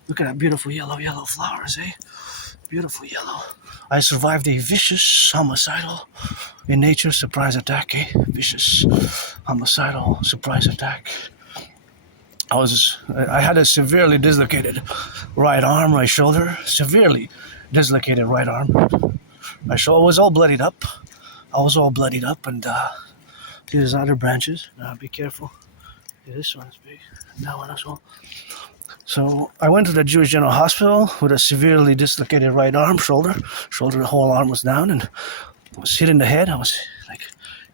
Look at that beautiful yellow flowers, Beautiful yellow. I survived a vicious homicidal in nature surprise attack, Vicious homicidal surprise attack. I had a severely dislocated right arm, right shoulder, severely dislocated right arm. I was all bloodied up. And there's other branches. Be careful. Yeah, this one's big. That one as well. So I went to the Jewish General Hospital with a severely dislocated right arm, shoulder. The whole arm was down, and I was hit in the head. I was like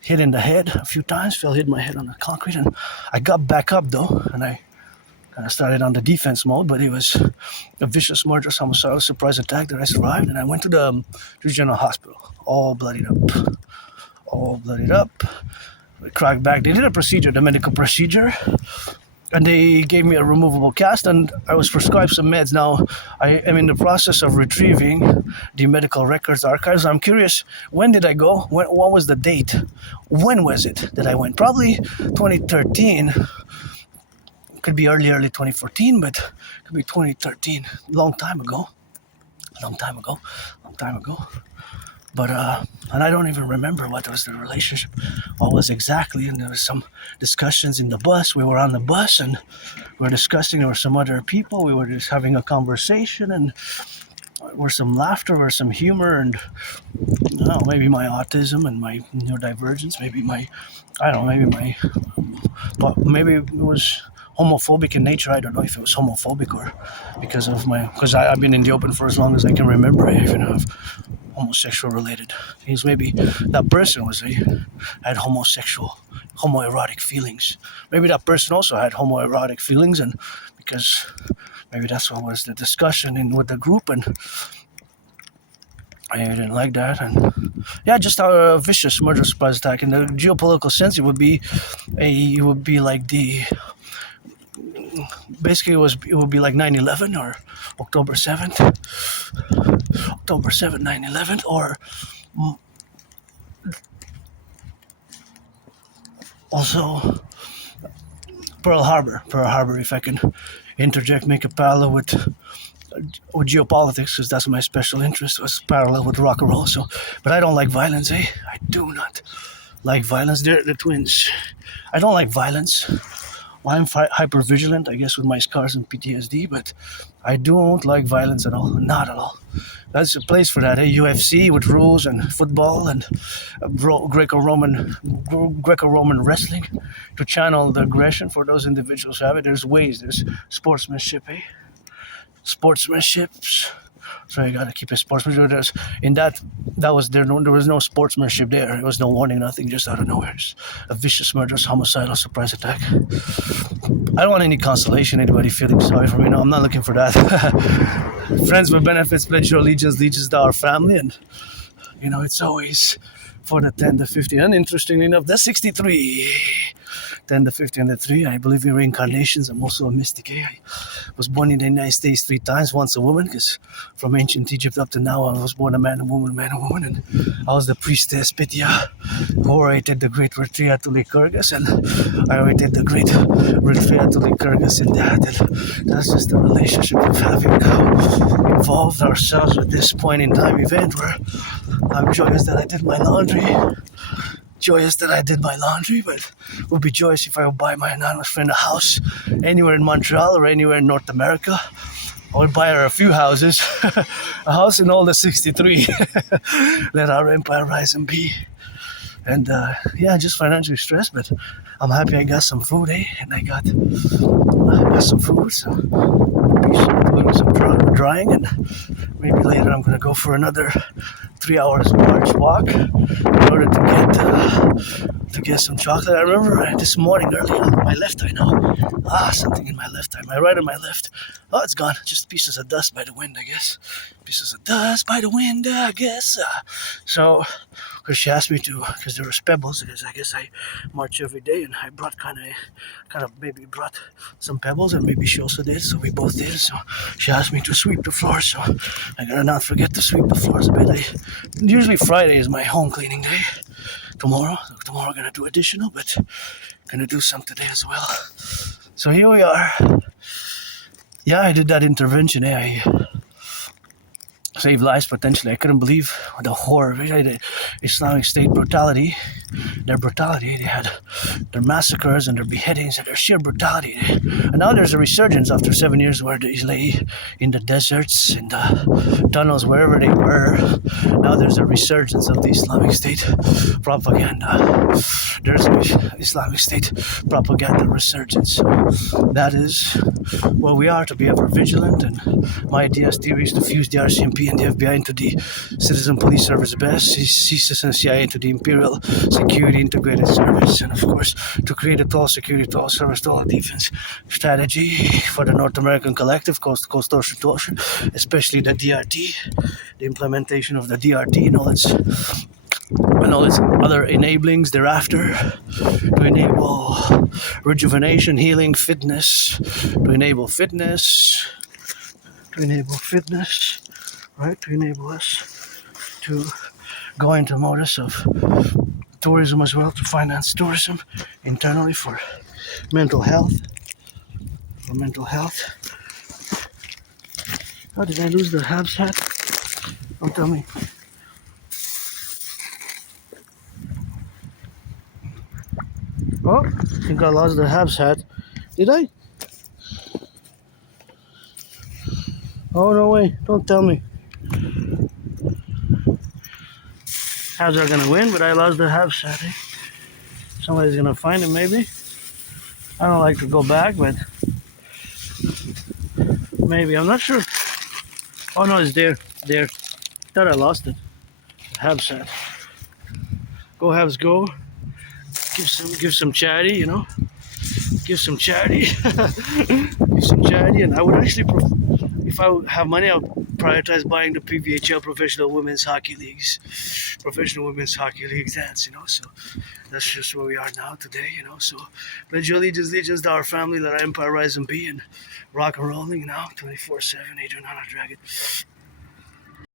hit in the head a few times. Hit my head on the concrete, and I got back up though, and I kind of started on the defense mode. But it was a vicious murderous homicidal surprise attack that I survived, and I went to the Jewish General Hospital, all bloodied up. We cracked back. They did a procedure, the medical procedure. And they gave me a removable cast, and I was prescribed some meds. Now, I am in the process of retrieving the medical records archives. I'm curious, when did I go? What was the date? When was it that I went? Probably 2013. Could be early 2014, but could be 2013. Long time ago. But, and I don't even remember what was the relationship, what was exactly, and there was some discussions in the bus. We were on the bus, and we were discussing, there were some other people, we were just having a conversation, and there was some laughter, there was some humor, and, I don't know, maybe my autism and my neurodivergence, maybe it was homophobic in nature. I don't know if it was homophobic or because I've been in the open for as long as I can remember. I even have homosexual related things. Maybe that person had homoerotic feelings. Maybe that person also had homoerotic feelings, and because maybe that's what was the discussion with the group, and I didn't like that. And yeah, just a vicious murder surprise attack. In the geopolitical sense, it would be like basically it would be like 9/11 or October 7th, 9/11, or also Pearl Harbor, if I can interject, make a parallel with geopolitics, because that's my special interest, was parallel with Rock&Roll. So, but I don't like violence, I do not like violence. They're the twins. I don't like violence. Well, I'm hyper vigilant, I guess, with my scars and PTSD, but I don't like violence at all. Not at all. That's a place for that, UFC with rules and football and Greco-Roman wrestling to channel the aggression for those individuals who have it. There's ways. There's sportsmanship, Sportsmanships. So you gotta keep it sportsmanship. There was no sportsmanship there. There was no warning, nothing, just out of nowhere. Just a vicious, murderous, homicidal surprise attack. I don't want any consolation, anybody feeling sorry for me. No, I'm not looking for that. Friends with benefits, pledge your allegiance to our family, and it's always for the 10, the 50, and interestingly enough, the 63. 10, the 50, and the 3. I believe in reincarnations. I'm also a mystic. I was born in the United States 3 times, once a woman, because from ancient Egypt up to now, I was born a man, a woman, and I was the priestess Pitya, who orated the great Ritria to Lycurgus, and I orated the great Ritria to Lycurgus in that. And that's just the relationship we're having now. Involved ourselves with this point in time event where I'm joyous that I did my laundry. But would be joyous if I would buy my anonymous friend a house anywhere in Montreal or anywhere in North America. I would buy her a few houses, a house in all the 63. Let our empire rise and be. And just financially stressed, but I'm happy I got some food, and I got some food, so I'm going to be doing some drying, and maybe later I'm going to go for another 3 hours large walk in order to get some chocolate. I remember this morning early on my left eye now. Something in my left eye. My right and my left. Oh, it's gone. Just pieces of dust by the wind, I guess. So, because she asked me to, because there was pebbles, because I guess I march every day, and I brought kind of maybe brought some pebbles, and maybe she also did, so we both did. So she asked me to sweep the floor, so I gotta not forget to sweep the floors a bit. Usually Friday is my home cleaning day. Tomorrow I'm gonna do additional, but gonna do some today as well. So here we are. Yeah, I did that intervention. I saved lives potentially. I couldn't believe the horror, the Islamic State brutality their brutality. They had their massacres and their beheadings and their sheer brutality. And now there's a resurgence after 7 years where they lay in the deserts, in the tunnels, wherever they were. Now there's a resurgence of the Islamic State propaganda. There's an Islamic State propaganda resurgence. That is what we are, to be ever vigilant. And my idea's theory is to fuse the RCMP and the FBI into the Citizen Police Service best, CSIS and CIA into the Imperial Security Integrated Service, and of course to create a total security, total service, total defense strategy for the North American Collectif, coast to coast, ocean to ocean, especially the DRT, the implementation of the DRT and all its other enablings thereafter, to enable rejuvenation, healing, fitness, to enable fitness, right? To enable us to go into modus of tourism as well, to finance tourism internally for mental health. How did I lose the Habs hat? Don't tell me. Oh, I think I lost the Habs hat. Did I? Oh, no way. Don't tell me. Habs are gonna win, but I lost the Habs hat. Eh? Somebody's gonna find it, maybe. I don't like to go back, but maybe. I'm not sure. Oh, no, it's there. There. Thought I lost it. The Habs hat. Go Habs, go. Give some charity, you know. Give some charity. Give some charity, and I would actually, if I have money, I would prioritize buying the PVHL Professional Women's Hockey Leagues, that's, you know. So that's just where we are now today, you know. So pledge your allegiance to our family, let our empire rise and be, and rock and rolling now, 24/7, Adrian on our dragon.